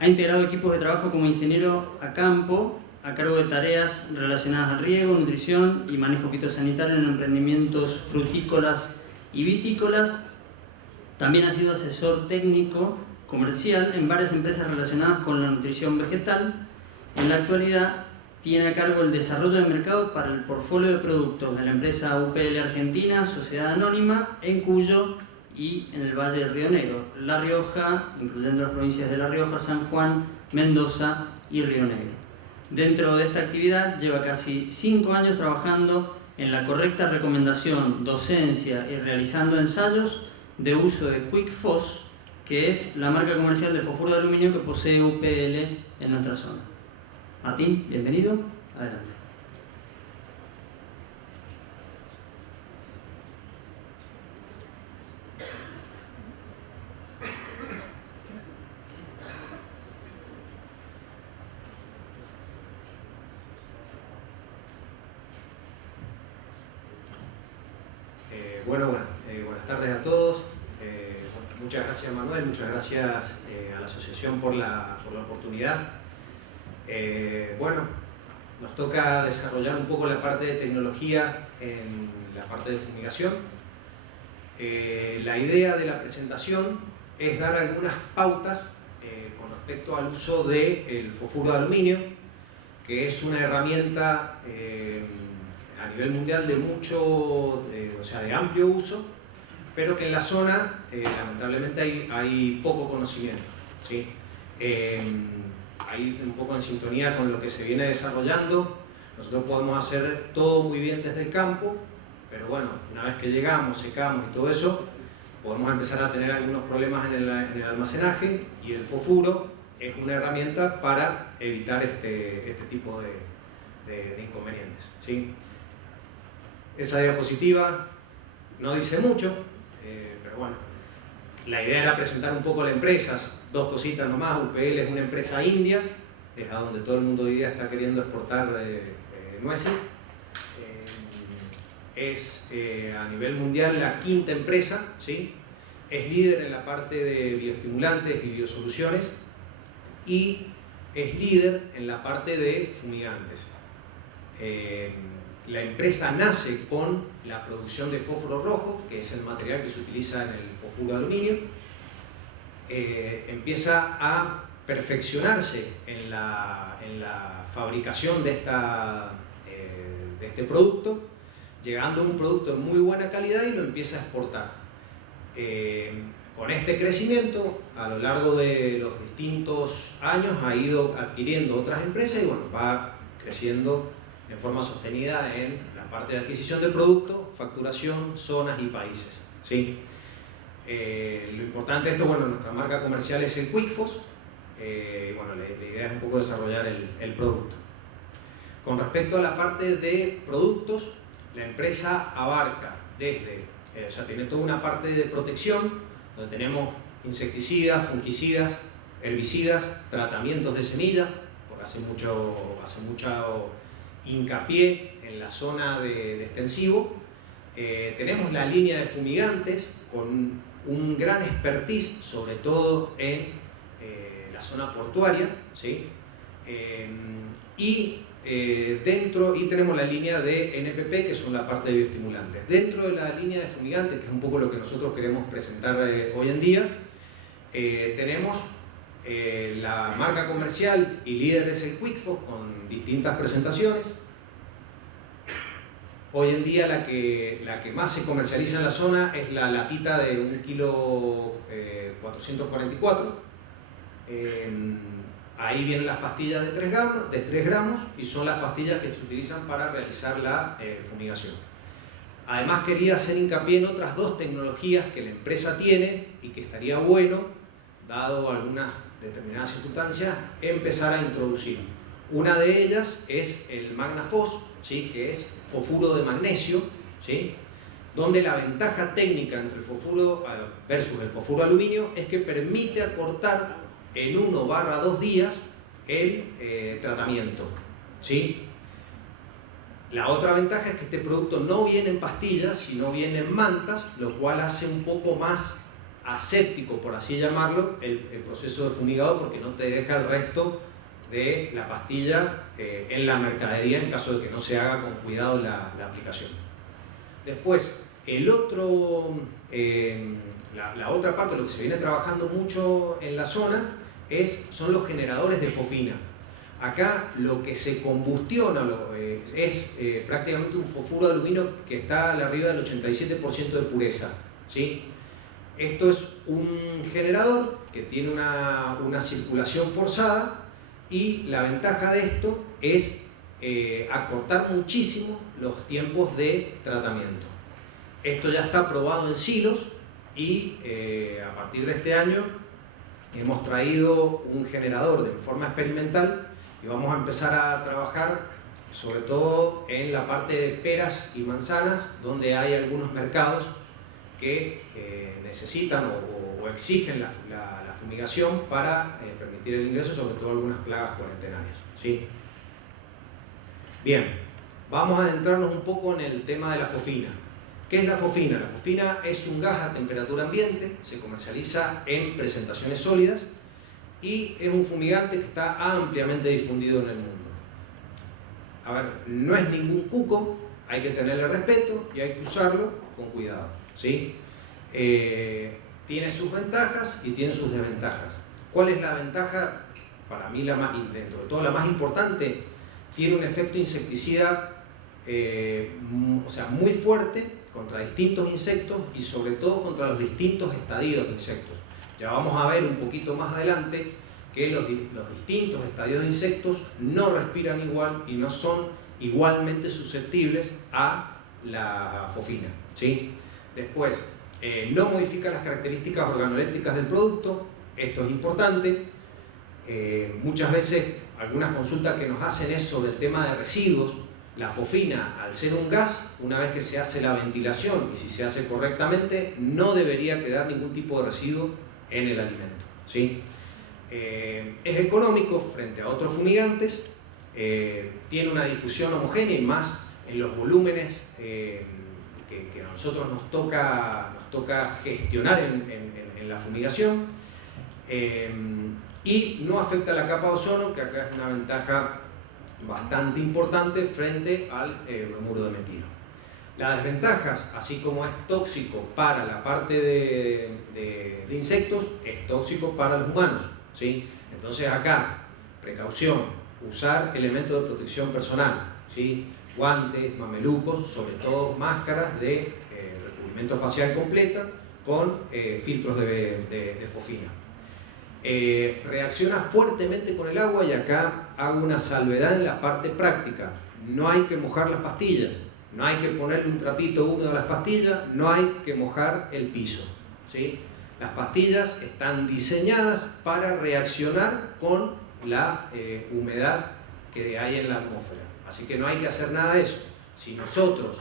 Ha integrado equipos de trabajo como ingeniero a campo, a cargo de tareas relacionadas al riego, nutrición y manejo fitosanitario en emprendimientos frutícolas y vitícolas. También ha sido asesor técnico comercial en varias empresas relacionadas con la nutrición vegetal. En la actualidad tiene a cargo el desarrollo de mercado para el portfolio de productos de la empresa UPL Argentina, Sociedad Anónima, en Cuyo y en el Valle del Río Negro, La Rioja, incluyendo las provincias de La Rioja, San Juan, Mendoza y Río Negro. Dentro de esta actividad lleva casi 5 años trabajando en la correcta recomendación, docencia y realizando ensayos de uso de QuickFos, que es la marca comercial de fosfuro de aluminio que posee UPL en nuestra zona. Martín, bienvenido. Adelante. Buenas tardes a todos. Muchas gracias, Manuel, muchas gracias a la asociación por la oportunidad. Nos toca desarrollar un poco la parte de tecnología en la parte de fumigación. La idea de la presentación es dar algunas pautas con respecto al uso del fosfuro de aluminio, que es una herramienta a nivel mundial de amplio uso, pero que en la zona lamentablemente hay poco conocimiento, ¿sí? Ahí un poco en sintonía con lo que se viene desarrollando. Nosotros podemos hacer todo muy bien desde el campo, pero bueno, una vez que llegamos, secamos y todo eso, podemos empezar a tener algunos problemas en el almacenaje, y el fosfuro es una herramienta para evitar este tipo de inconvenientes, ¿sí? Esa diapositiva no dice mucho, pero bueno, la idea era presentar un poco la empresa. Dos cositas nomás. UPL es una empresa india, es a donde todo el mundo hoy día está queriendo exportar nueces. Es a nivel mundial la quinta empresa, ¿sí? Es líder en la parte de bioestimulantes y biosoluciones, y es líder en la parte de fumigantes. La empresa nace con la producción de fósforo rojo, que es el material que se utiliza en el fosfuro de aluminio. Empieza a perfeccionarse en la fabricación de este producto, llegando a un producto de muy buena calidad, y lo empieza a exportar. Con este crecimiento, a lo largo de los distintos años, ha ido adquiriendo otras empresas y bueno, va creciendo en forma sostenida en la parte de adquisición de producto, facturación, zonas y países, ¿sí? Lo importante de esto, bueno, nuestra marca comercial es el QuickFos. La idea es un poco desarrollar el producto. Con respecto a la parte de productos, la empresa abarca desde, tiene toda una parte de protección, donde tenemos insecticidas, fungicidas, herbicidas, tratamientos de semilla, porque hace mucho hincapié en la zona de extensivo. Tenemos la línea de fumigantes con un gran expertise, sobre todo en la zona portuaria, ¿sí? Y tenemos la línea de NPP, que son la parte de bioestimulantes. Dentro de la línea de fumigantes, que es un poco lo que nosotros queremos presentar hoy en día, tenemos la marca comercial y líder es el QuickFos, con distintas presentaciones. Hoy en día la que más se comercializa en la zona es la latita de 1 kilo 444. Ahí vienen las pastillas de 3 gramos y son las pastillas que se utilizan para realizar la fumigación. Además, quería hacer hincapié en otras dos tecnologías que la empresa tiene y que estaría bueno, dado algunas determinadas circunstancias, empezar a introducir. Una de ellas es el MagnaFos, ¿sí? Que es fosfuro de magnesio, ¿sí? Donde la ventaja técnica entre el fosfuro versus el fosfuro de aluminio es que permite acortar en 1/2 días el tratamiento, ¿sí? La otra ventaja es que este producto no viene en pastillas, sino viene en mantas, lo cual hace un poco más aséptico, por así llamarlo, el proceso de fumigado, porque no te deja el resto de la pastilla en la mercadería en caso de que no se haga con cuidado la aplicación. Después, la otra parte, lo que se viene trabajando mucho en la zona, son los generadores de fosfina. Acá lo que se combustiona es prácticamente un fosfuro de aluminio que está arriba del 87% de pureza, ¿sí? Esto es un generador que tiene una circulación forzada y la ventaja de esto es acortar muchísimo los tiempos de tratamiento. Esto ya está probado en silos y a partir de este año hemos traído un generador de forma experimental y vamos a empezar a trabajar sobre todo en la parte de peras y manzanas, donde hay algunos mercados que necesitan o exigen la fumigación para permitir el ingreso, sobre todo algunas plagas cuarentenarias, ¿sí? Bien, vamos a adentrarnos un poco en el tema de la fofina. ¿Qué es la fofina? La fofina es un gas a temperatura ambiente, se comercializa en presentaciones sólidas y es un fumigante que está ampliamente difundido en el mundo. A ver, no es ningún cuco, hay que tenerle respeto y hay que usarlo con cuidado, ¿sí? Tiene sus ventajas y tiene sus desventajas. ¿Cuál es la ventaja? Para mí, dentro de todo, la más importante, tiene un efecto insecticida muy fuerte contra distintos insectos y sobre todo contra los distintos estadios de insectos. Ya vamos a ver un poquito más adelante que los distintos estadios de insectos no respiran igual y no son igualmente susceptibles a la fofina, ¿sí? Después, no modifica las características organolépticas del producto, esto es importante. Muchas veces algunas consultas que nos hacen es sobre el tema de residuos. La fofina, al ser un gas, una vez que se hace la ventilación y si se hace correctamente, no debería quedar ningún tipo de residuo en el alimento, ¿sí? Es económico frente a otros fumigantes, tiene una difusión homogénea y más en los volúmenes que a nosotros nos toca gestionar en la fumigación, y no afecta la capa de ozono, que acá es una ventaja bastante importante frente al bromuro de metilo. Las desventajas, así como es tóxico para la parte de insectos, es tóxico para los humanos, ¿sí? Entonces acá, precaución, usar elementos de protección personal, ¿sí? Guantes, mamelucos, sobre todo máscaras de recubrimiento facial completa con filtros de fofina. Reacciona fuertemente con el agua y acá hago una salvedad en la parte práctica. No hay que mojar las pastillas, no hay que ponerle un trapito húmedo a las pastillas, no hay que mojar el piso, ¿sí? Las pastillas están diseñadas para reaccionar con la humedad que hay en la atmósfera. Así que no hay que hacer nada de eso. Si nosotros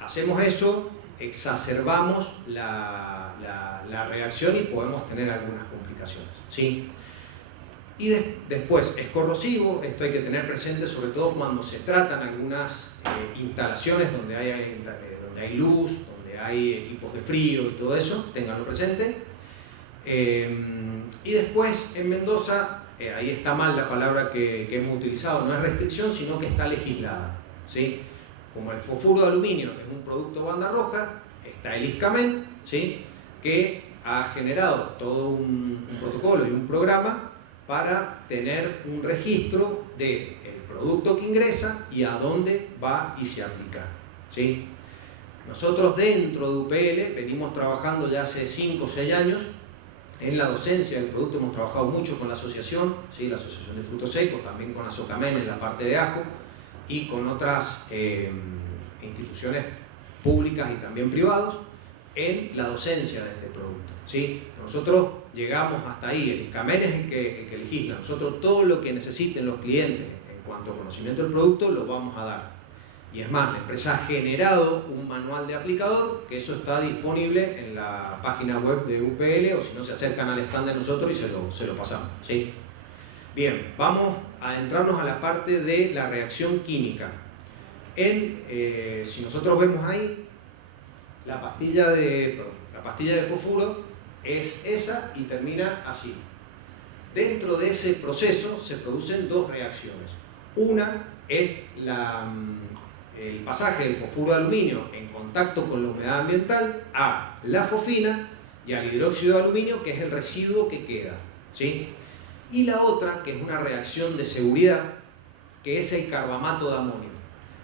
hacemos eso, exacerbamos la reacción y podemos tener algunas complicaciones, ¿sí? Y después, es corrosivo, esto hay que tener presente sobre todo cuando se tratan algunas instalaciones donde hay luz, donde hay equipos de frío y todo eso, ténganlo presente. Y después, en Mendoza, ahí está mal la palabra que hemos utilizado, no es restricción, sino que está legislada, ¿sí? Como el fosfuro de aluminio es un producto banda roja, está el ISCAMEN, ¿sí? Que ha generado todo un protocolo y un programa para tener un registro del producto que ingresa y a dónde va y se aplica, ¿sí? Nosotros dentro de UPL venimos trabajando ya hace 5 o 6 años en la docencia del producto, hemos trabajado mucho con la asociación, ¿sí? La Asociación de Frutos Secos, también con Azocamen en la parte de ajo y con otras instituciones públicas y también privados en la docencia de este producto, ¿sí? Nosotros llegamos hasta ahí, el ISCAMEN es el que legisla, nosotros todo lo que necesiten los clientes en cuanto a conocimiento del producto lo vamos a dar. Y es más, la empresa ha generado un manual de aplicador, que eso está disponible en la página web de UPL, o si no se acercan al stand de nosotros y se lo pasamos, ¿sí? Bien, vamos a adentrarnos a la parte de la reacción química. Si nosotros vemos ahí, la pastilla de fosfuro es esa y termina así. Dentro de ese proceso se producen 2 reacciones. Una es el pasaje del fosfuro de aluminio en contacto con la humedad ambiental a la fofina y al hidróxido de aluminio, que es el residuo que queda, ¿sí? Y la otra, que es una reacción de seguridad, que es el carbamato de amonio.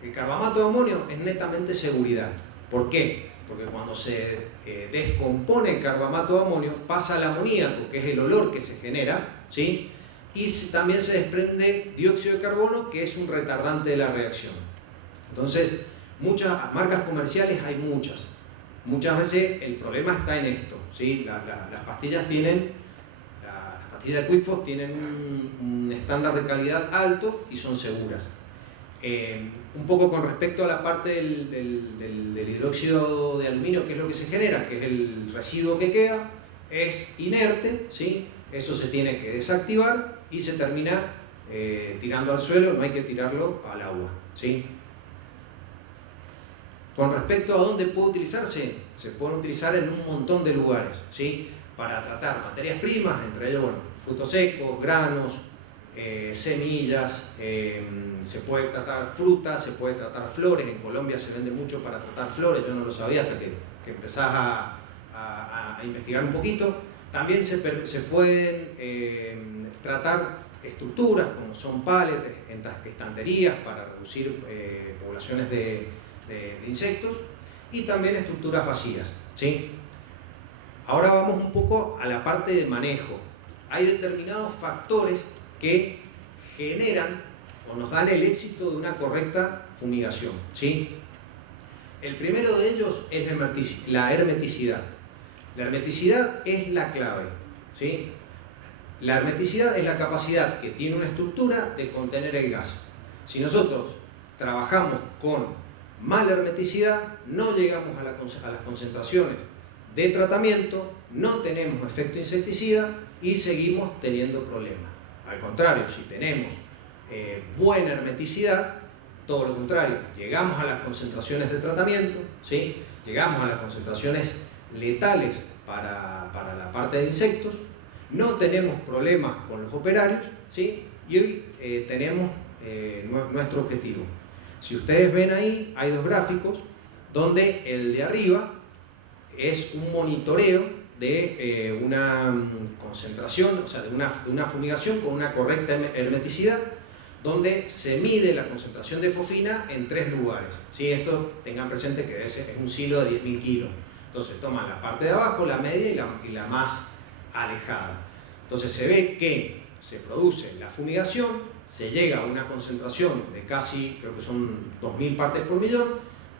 El carbamato de amonio es netamente seguridad. ¿Por qué? porque cuando se descompone el carbamato de amonio pasa al amoníaco, que es el olor que se genera, ¿sí? Y también se desprende dióxido de carbono, que es un retardante de la reacción. Entonces, muchas marcas comerciales hay muchas. Muchas veces el problema está en esto, ¿sí? Las pastillas tienen, las pastillas de Quickfox tienen un estándar de calidad alto y son seguras. Un poco con respecto a la parte del hidróxido de aluminio, que es lo que se genera, que es el residuo que queda, es inerte, ¿sí? Eso se tiene que desactivar y se termina tirando al suelo, no hay que tirarlo al agua, ¿sí? Con respecto a dónde puede utilizarse, se puede utilizar en un montón de lugares, ¿sí? Para tratar materias primas, entre ellos, bueno, frutos secos, granos, semillas, se puede tratar frutas, se puede tratar flores. En Colombia se vende mucho para tratar flores, yo no lo sabía hasta que empezás a investigar un poquito. También se pueden tratar estructuras como son pallets, estanterías para reducir poblaciones de insectos, y también estructuras vacías, ¿sí? Ahora vamos un poco a la parte de manejo. Hay determinados factores que generan o nos dan el éxito de una correcta fumigación, ¿sí? El primero de ellos es la hermeticidad. La hermeticidad es la clave, ¿sí? La hermeticidad es la capacidad que tiene una estructura de contener el gas. Si nosotros trabajamos con mala hermeticidad, no llegamos a las concentraciones de tratamiento, no tenemos efecto insecticida y seguimos teniendo problemas. Al contrario, si tenemos buena hermeticidad, todo lo contrario, llegamos a las concentraciones de tratamiento, ¿sí? Llegamos a las concentraciones letales para la parte de insectos, no tenemos problemas con los operarios, ¿sí? Y hoy tenemos nuestro objetivo. Si ustedes ven ahí, hay dos gráficos, donde el de arriba es un monitoreo de una concentración, o sea, de una fumigación con una correcta hermeticidad, donde se mide la concentración de fosfina en 3 lugares. ¿Sí? Esto tengan presente que es un silo de 10.000 kilos. Entonces toman la parte de abajo, la media y la más alejada. Entonces se ve que se produce la fumigación, se llega a una concentración de casi, creo que son 2.000 partes por millón,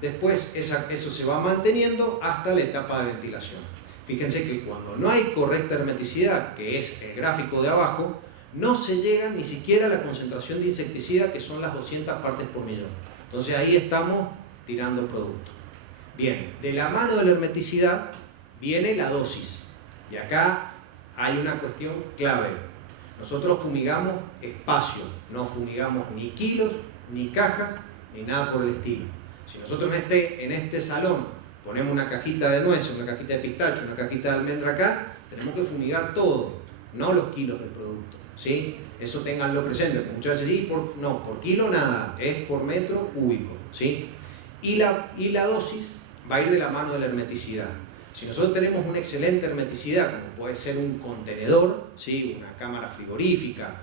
después eso se va manteniendo hasta la etapa de ventilación. Fíjense que cuando no hay correcta hermeticidad, que es el gráfico de abajo, no se llega ni siquiera a la concentración de insecticida, que son las 200 partes por millón. Entonces ahí estamos tirando el producto. Bien, de la mano de la hermeticidad viene la dosis. Y acá hay una cuestión clave. Nosotros fumigamos espacio, no fumigamos ni kilos, ni cajas, ni nada por el estilo. Si nosotros en este salón ponemos una cajita de nueces, una cajita de pistacho, una cajita de almendra acá, tenemos que fumigar todo, no los kilos del producto, ¿sí? Eso ténganlo presente, porque muchas veces no, por kilo nada, es por metro cúbico, ¿sí? Y la dosis va a ir de la mano de la hermeticidad. Si nosotros tenemos una excelente hermeticidad, como puede ser un contenedor, ¿sí? Una cámara frigorífica,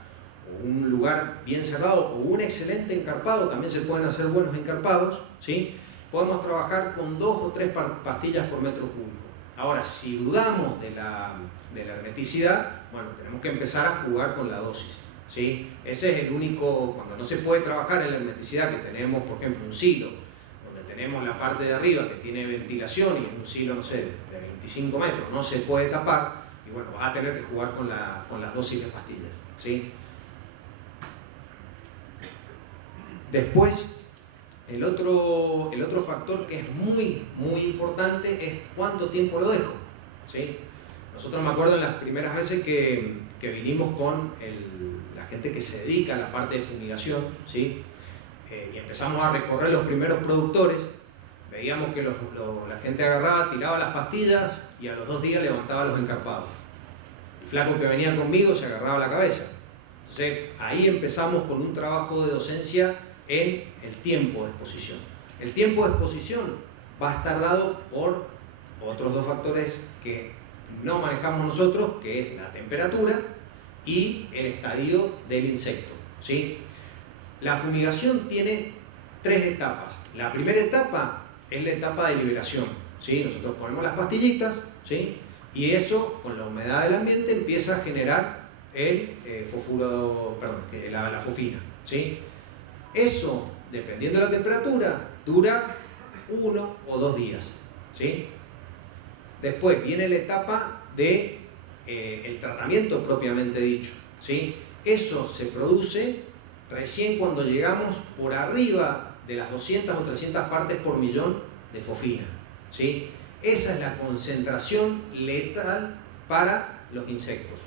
o un lugar bien cerrado, o un excelente encarpado, también se pueden hacer buenos encarpados, ¿sí? Podemos trabajar con 2 o 3 pastillas por metro cúbico. Ahora, si dudamos de la hermeticidad, bueno, tenemos que empezar a jugar con la dosis, ¿sí? Ese es el único, cuando no se puede trabajar en la hermeticidad, que tenemos, por ejemplo, un silo, donde tenemos la parte de arriba que tiene ventilación y es un silo, no sé, de 25 metros, no se puede tapar, y bueno, vas a tener que jugar con las dosis de pastillas, ¿sí? Después, el otro factor que es muy, muy importante es cuánto tiempo lo dejo, ¿sí? Nosotros me acuerdo en las primeras veces que vinimos con la gente que se dedica a la parte de fumigación, ¿sí? Y empezamos a recorrer los primeros productores, veíamos que la gente agarraba, tiraba las pastillas y a los 2 días levantaba los encarpados. El flaco que venía conmigo se agarraba la cabeza. Entonces ahí empezamos con un trabajo de docencia en el tiempo de exposición. El tiempo de exposición va a estar dado por otros 2 factores que no manejamos nosotros, que es la temperatura y el estadio del insecto, ¿sí? La fumigación tiene 3 etapas. La primera etapa es la etapa de liberación. ¿sí? Nosotros ponemos las pastillitas, ¿sí? Y eso, con la humedad del ambiente, empieza a generar el la fofina, ¿sí? Eso, dependiendo de la temperatura, dura 1 o 2 días, ¿sí? Después viene la etapa de el tratamiento propiamente dicho, ¿sí? Eso se produce recién cuando llegamos por arriba de las 200 o 300 partes por millón de fofina, ¿sí? Esa es la concentración letal para los insectos.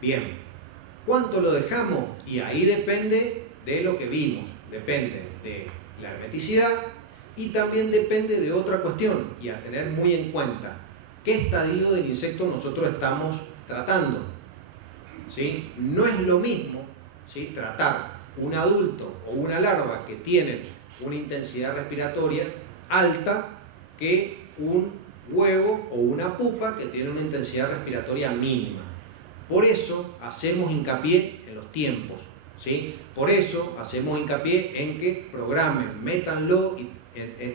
Bien, ¿cuánto lo dejamos? Y ahí depende de lo que vimos, depende de la hermeticidad y también depende de otra cuestión, y a tener muy en cuenta, ¿qué estadio del insecto nosotros estamos tratando? ¿Sí? No es lo mismo, ¿sí?, tratar un adulto o una larva que tienen una intensidad respiratoria alta que un huevo o una pupa que tiene una intensidad respiratoria mínima. Por eso hacemos hincapié en los tiempos, ¿sí? Por eso hacemos hincapié en que programen, métanlo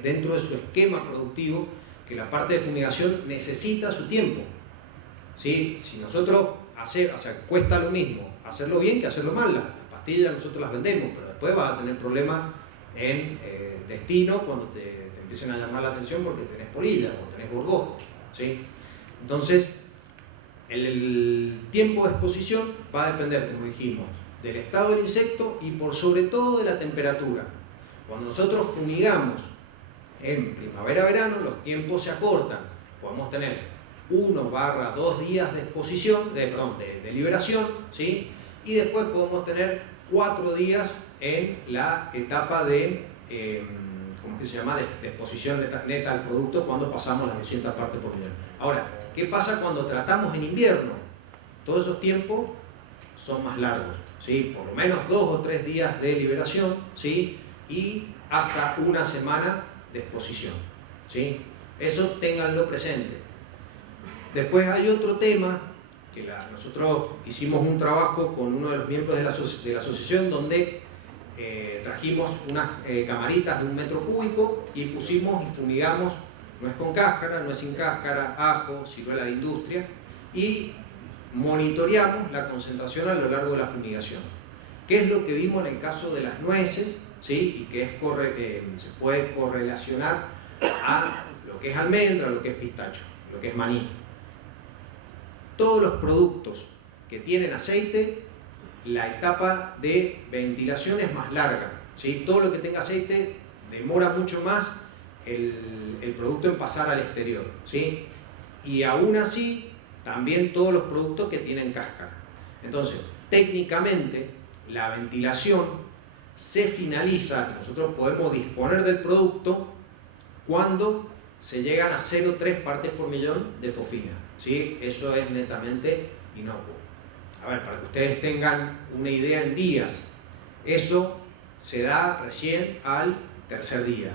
dentro de su esquema productivo, que la parte de fumigación necesita su tiempo, ¿sí? Si nosotros cuesta lo mismo hacerlo bien que hacerlo mal. Las pastillas nosotros las vendemos, pero después vas a tener problemas en destino cuando te empiecen a llamar la atención porque tenés polilla o tenés gorgojo, ¿sí? Entonces, el tiempo de exposición va a depender, como dijimos, del estado del insecto y por sobre todo de la temperatura. Cuando nosotros fumigamos en primavera-verano, los tiempos se acortan. Podemos tener 1/2 días de exposición, de liberación, ¿sí? Y después podemos tener 4 días en la etapa de, ¿cómo que se llama?, de exposición neta al producto, cuando pasamos las 200 partes por millón. Ahora, ¿qué pasa cuando tratamos en invierno? Todos esos tiempos son más largos, ¿sí? Por lo menos 2 o 3 días de liberación, ¿sí? Y hasta 1 semana de exposición, ¿sí? Eso ténganlo presente. Después hay otro tema que nosotros hicimos un trabajo con uno de los miembros de la asociación donde trajimos unas camaritas de 1 metro cúbico y pusimos y fumigamos, no es con cáscara, no es sin cáscara, ajo, ciruela de industria, y monitoreamos la concentración a lo largo de la fumigación. ¿Qué es lo que vimos en el caso de las nueces? ¿Sí? Y que se puede correlacionar a lo que es almendra, lo que es pistacho, lo que es maní. Todos los productos que tienen aceite, la etapa de ventilación es más larga, ¿sí? Todo lo que tenga aceite demora mucho más el producto en pasar al exterior, ¿sí? Y aún así, también todos los productos que tienen cáscara. Entonces, técnicamente, la ventilación se finaliza, nosotros podemos disponer del producto cuando se llegan a 0,3 partes por millón de fofina, ¿sí? Eso es netamente inocuo. A ver, para que ustedes tengan una idea en días, eso se da recién al 3er día,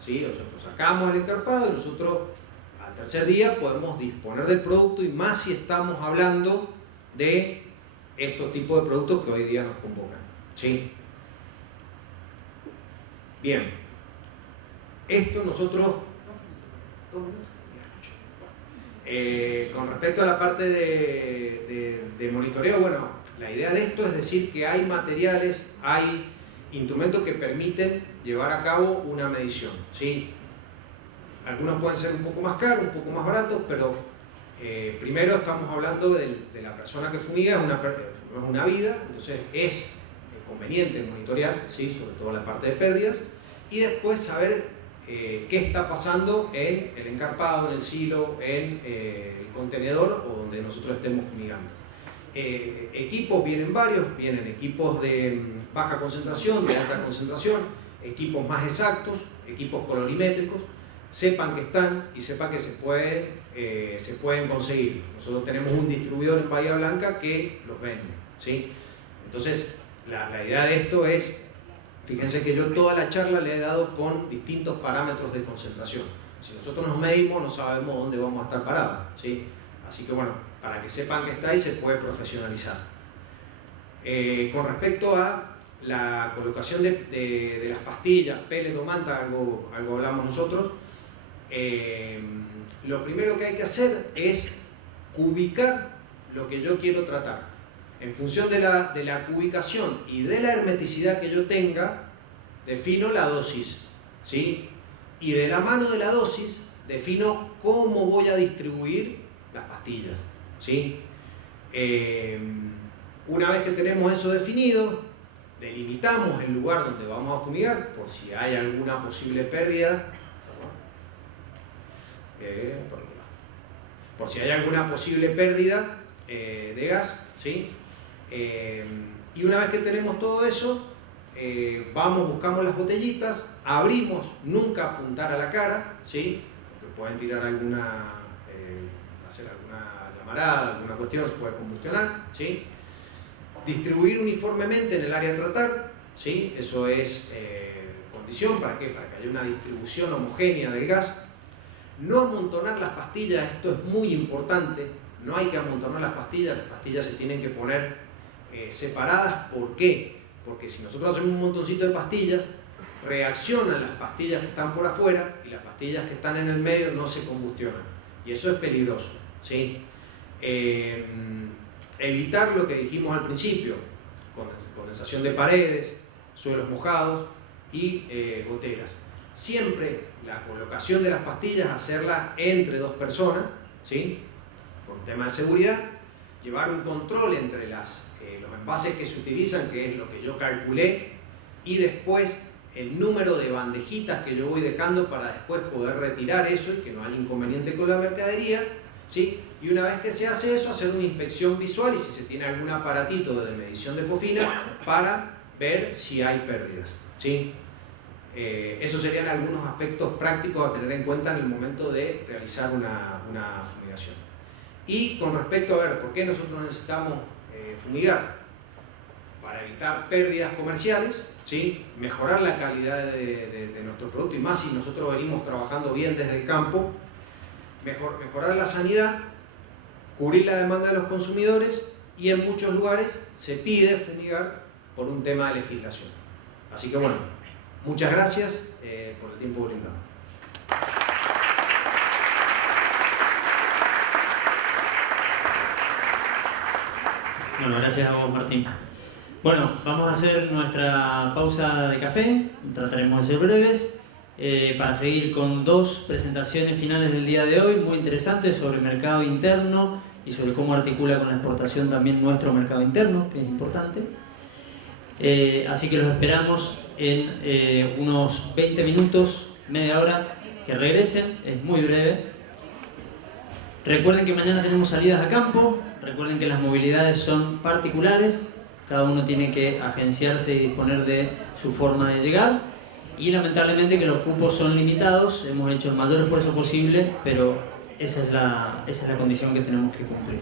¿sí? Nosotros sacamos el encarpado y nosotros al 3er día podemos disponer del producto, y más si estamos hablando de estos tipos de productos que hoy día nos convocan, ¿sí? Bien, esto nosotros, con respecto a la parte de monitoreo, bueno, la idea de esto es decir que hay materiales, hay instrumentos que permiten llevar a cabo una medición, ¿sí? Algunos pueden ser un poco más caros, un poco más baratos, pero primero estamos hablando de la persona que fumiga, no es una vida, entonces es conveniente monitorear, ¿sí?, sobre todo la parte de pérdidas, y después saber qué está pasando en el encarpado, en el silo, en el contenedor o donde nosotros estemos fumigando. Equipos vienen varios, vienen equipos de baja concentración, de alta concentración, equipos más exactos, equipos colorimétricos. Sepan que están y sepan que se pueden conseguir. Nosotros tenemos un distribuidor en Bahía Blanca que los vende, ¿sí? Entonces, la idea de esto es, fíjense que yo toda la charla le he dado con distintos parámetros de concentración. Si nosotros nos medimos, no sabemos dónde vamos a estar parados, ¿sí? Así que bueno, para que sepan que está ahí, se puede profesionalizar. Con respecto a la colocación de las pastillas, pellet o manta, algo hablamos nosotros, lo primero que hay que hacer es cubicar lo que yo quiero tratar. En función de la cubicación y de la hermeticidad que yo tenga, defino la dosis, ¿sí? Y de la mano de la dosis, defino cómo voy a distribuir las pastillas, ¿sí? Una vez que tenemos eso definido, delimitamos el lugar donde vamos a fumigar, por si hay alguna posible pérdida. Por si hay alguna posible pérdida de gas, ¿sí? Y una vez que tenemos todo eso, buscamos las botellitas, abrimos, nunca apuntar a la cara, ¿sí? Porque pueden tirar hacer alguna llamarada, alguna cuestión, se puede combustionar, ¿sí? Distribuir uniformemente en el área a tratar, ¿sí? Eso es condición, ¿para qué? Para que haya una distribución homogénea del gas. No amontonar las pastillas, esto es muy importante, no hay que amontonar las pastillas se tienen que poner separadas. ¿Por qué? Porque si nosotros hacemos un montoncito de pastillas, reaccionan las pastillas que están por afuera y las pastillas que están en el medio no se combustionan. Y eso es peligroso, ¿sí? Evitar lo que dijimos al principio, condensación de paredes, suelos mojados y goteras. Siempre la colocación de las pastillas, hacerla entre dos personas, ¿sí? Por un tema de seguridad. Llevar un control entre los envases que se utilizan, que es lo que yo calculé, y después el número de bandejitas que yo voy dejando para después poder retirar eso y que no haya inconveniente con la mercadería, ¿sí? Y una vez que se hace eso, hacer una inspección visual y si se tiene algún aparatito de medición de fofina para ver si hay pérdidas, ¿sí? Esos serían algunos aspectos prácticos a tener en cuenta en el momento de realizar una fumigación. Y con respecto a ver por qué nosotros necesitamos fumigar, para evitar pérdidas comerciales, ¿sí? Mejorar la calidad de nuestro producto, y más si nosotros venimos trabajando bien desde el campo, mejorar la sanidad, cubrir la demanda de los consumidores, y en muchos lugares se pide fumigar por un tema de legislación. Así que bueno, muchas gracias por el tiempo brindado. Bueno, gracias a vos, Martín. Bueno, vamos a hacer nuestra pausa de café, trataremos de ser breves, para seguir con dos presentaciones finales del día de hoy, muy interesantes, sobre el mercado interno y sobre cómo articula con la exportación también nuestro mercado interno, que es importante. Así que los esperamos en unos 20 minutos, media hora, que regresen, es muy breve. Recuerden que mañana tenemos salidas a campo, recuerden que las movilidades son particulares, cada uno tiene que agenciarse y disponer de su forma de llegar, y lamentablemente que los cupos son limitados, hemos hecho el mayor esfuerzo posible, pero esa es la condición que tenemos que cumplir.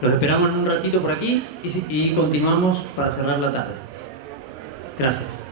Los esperamos en un ratito por aquí y continuamos para cerrar la tarde. Gracias.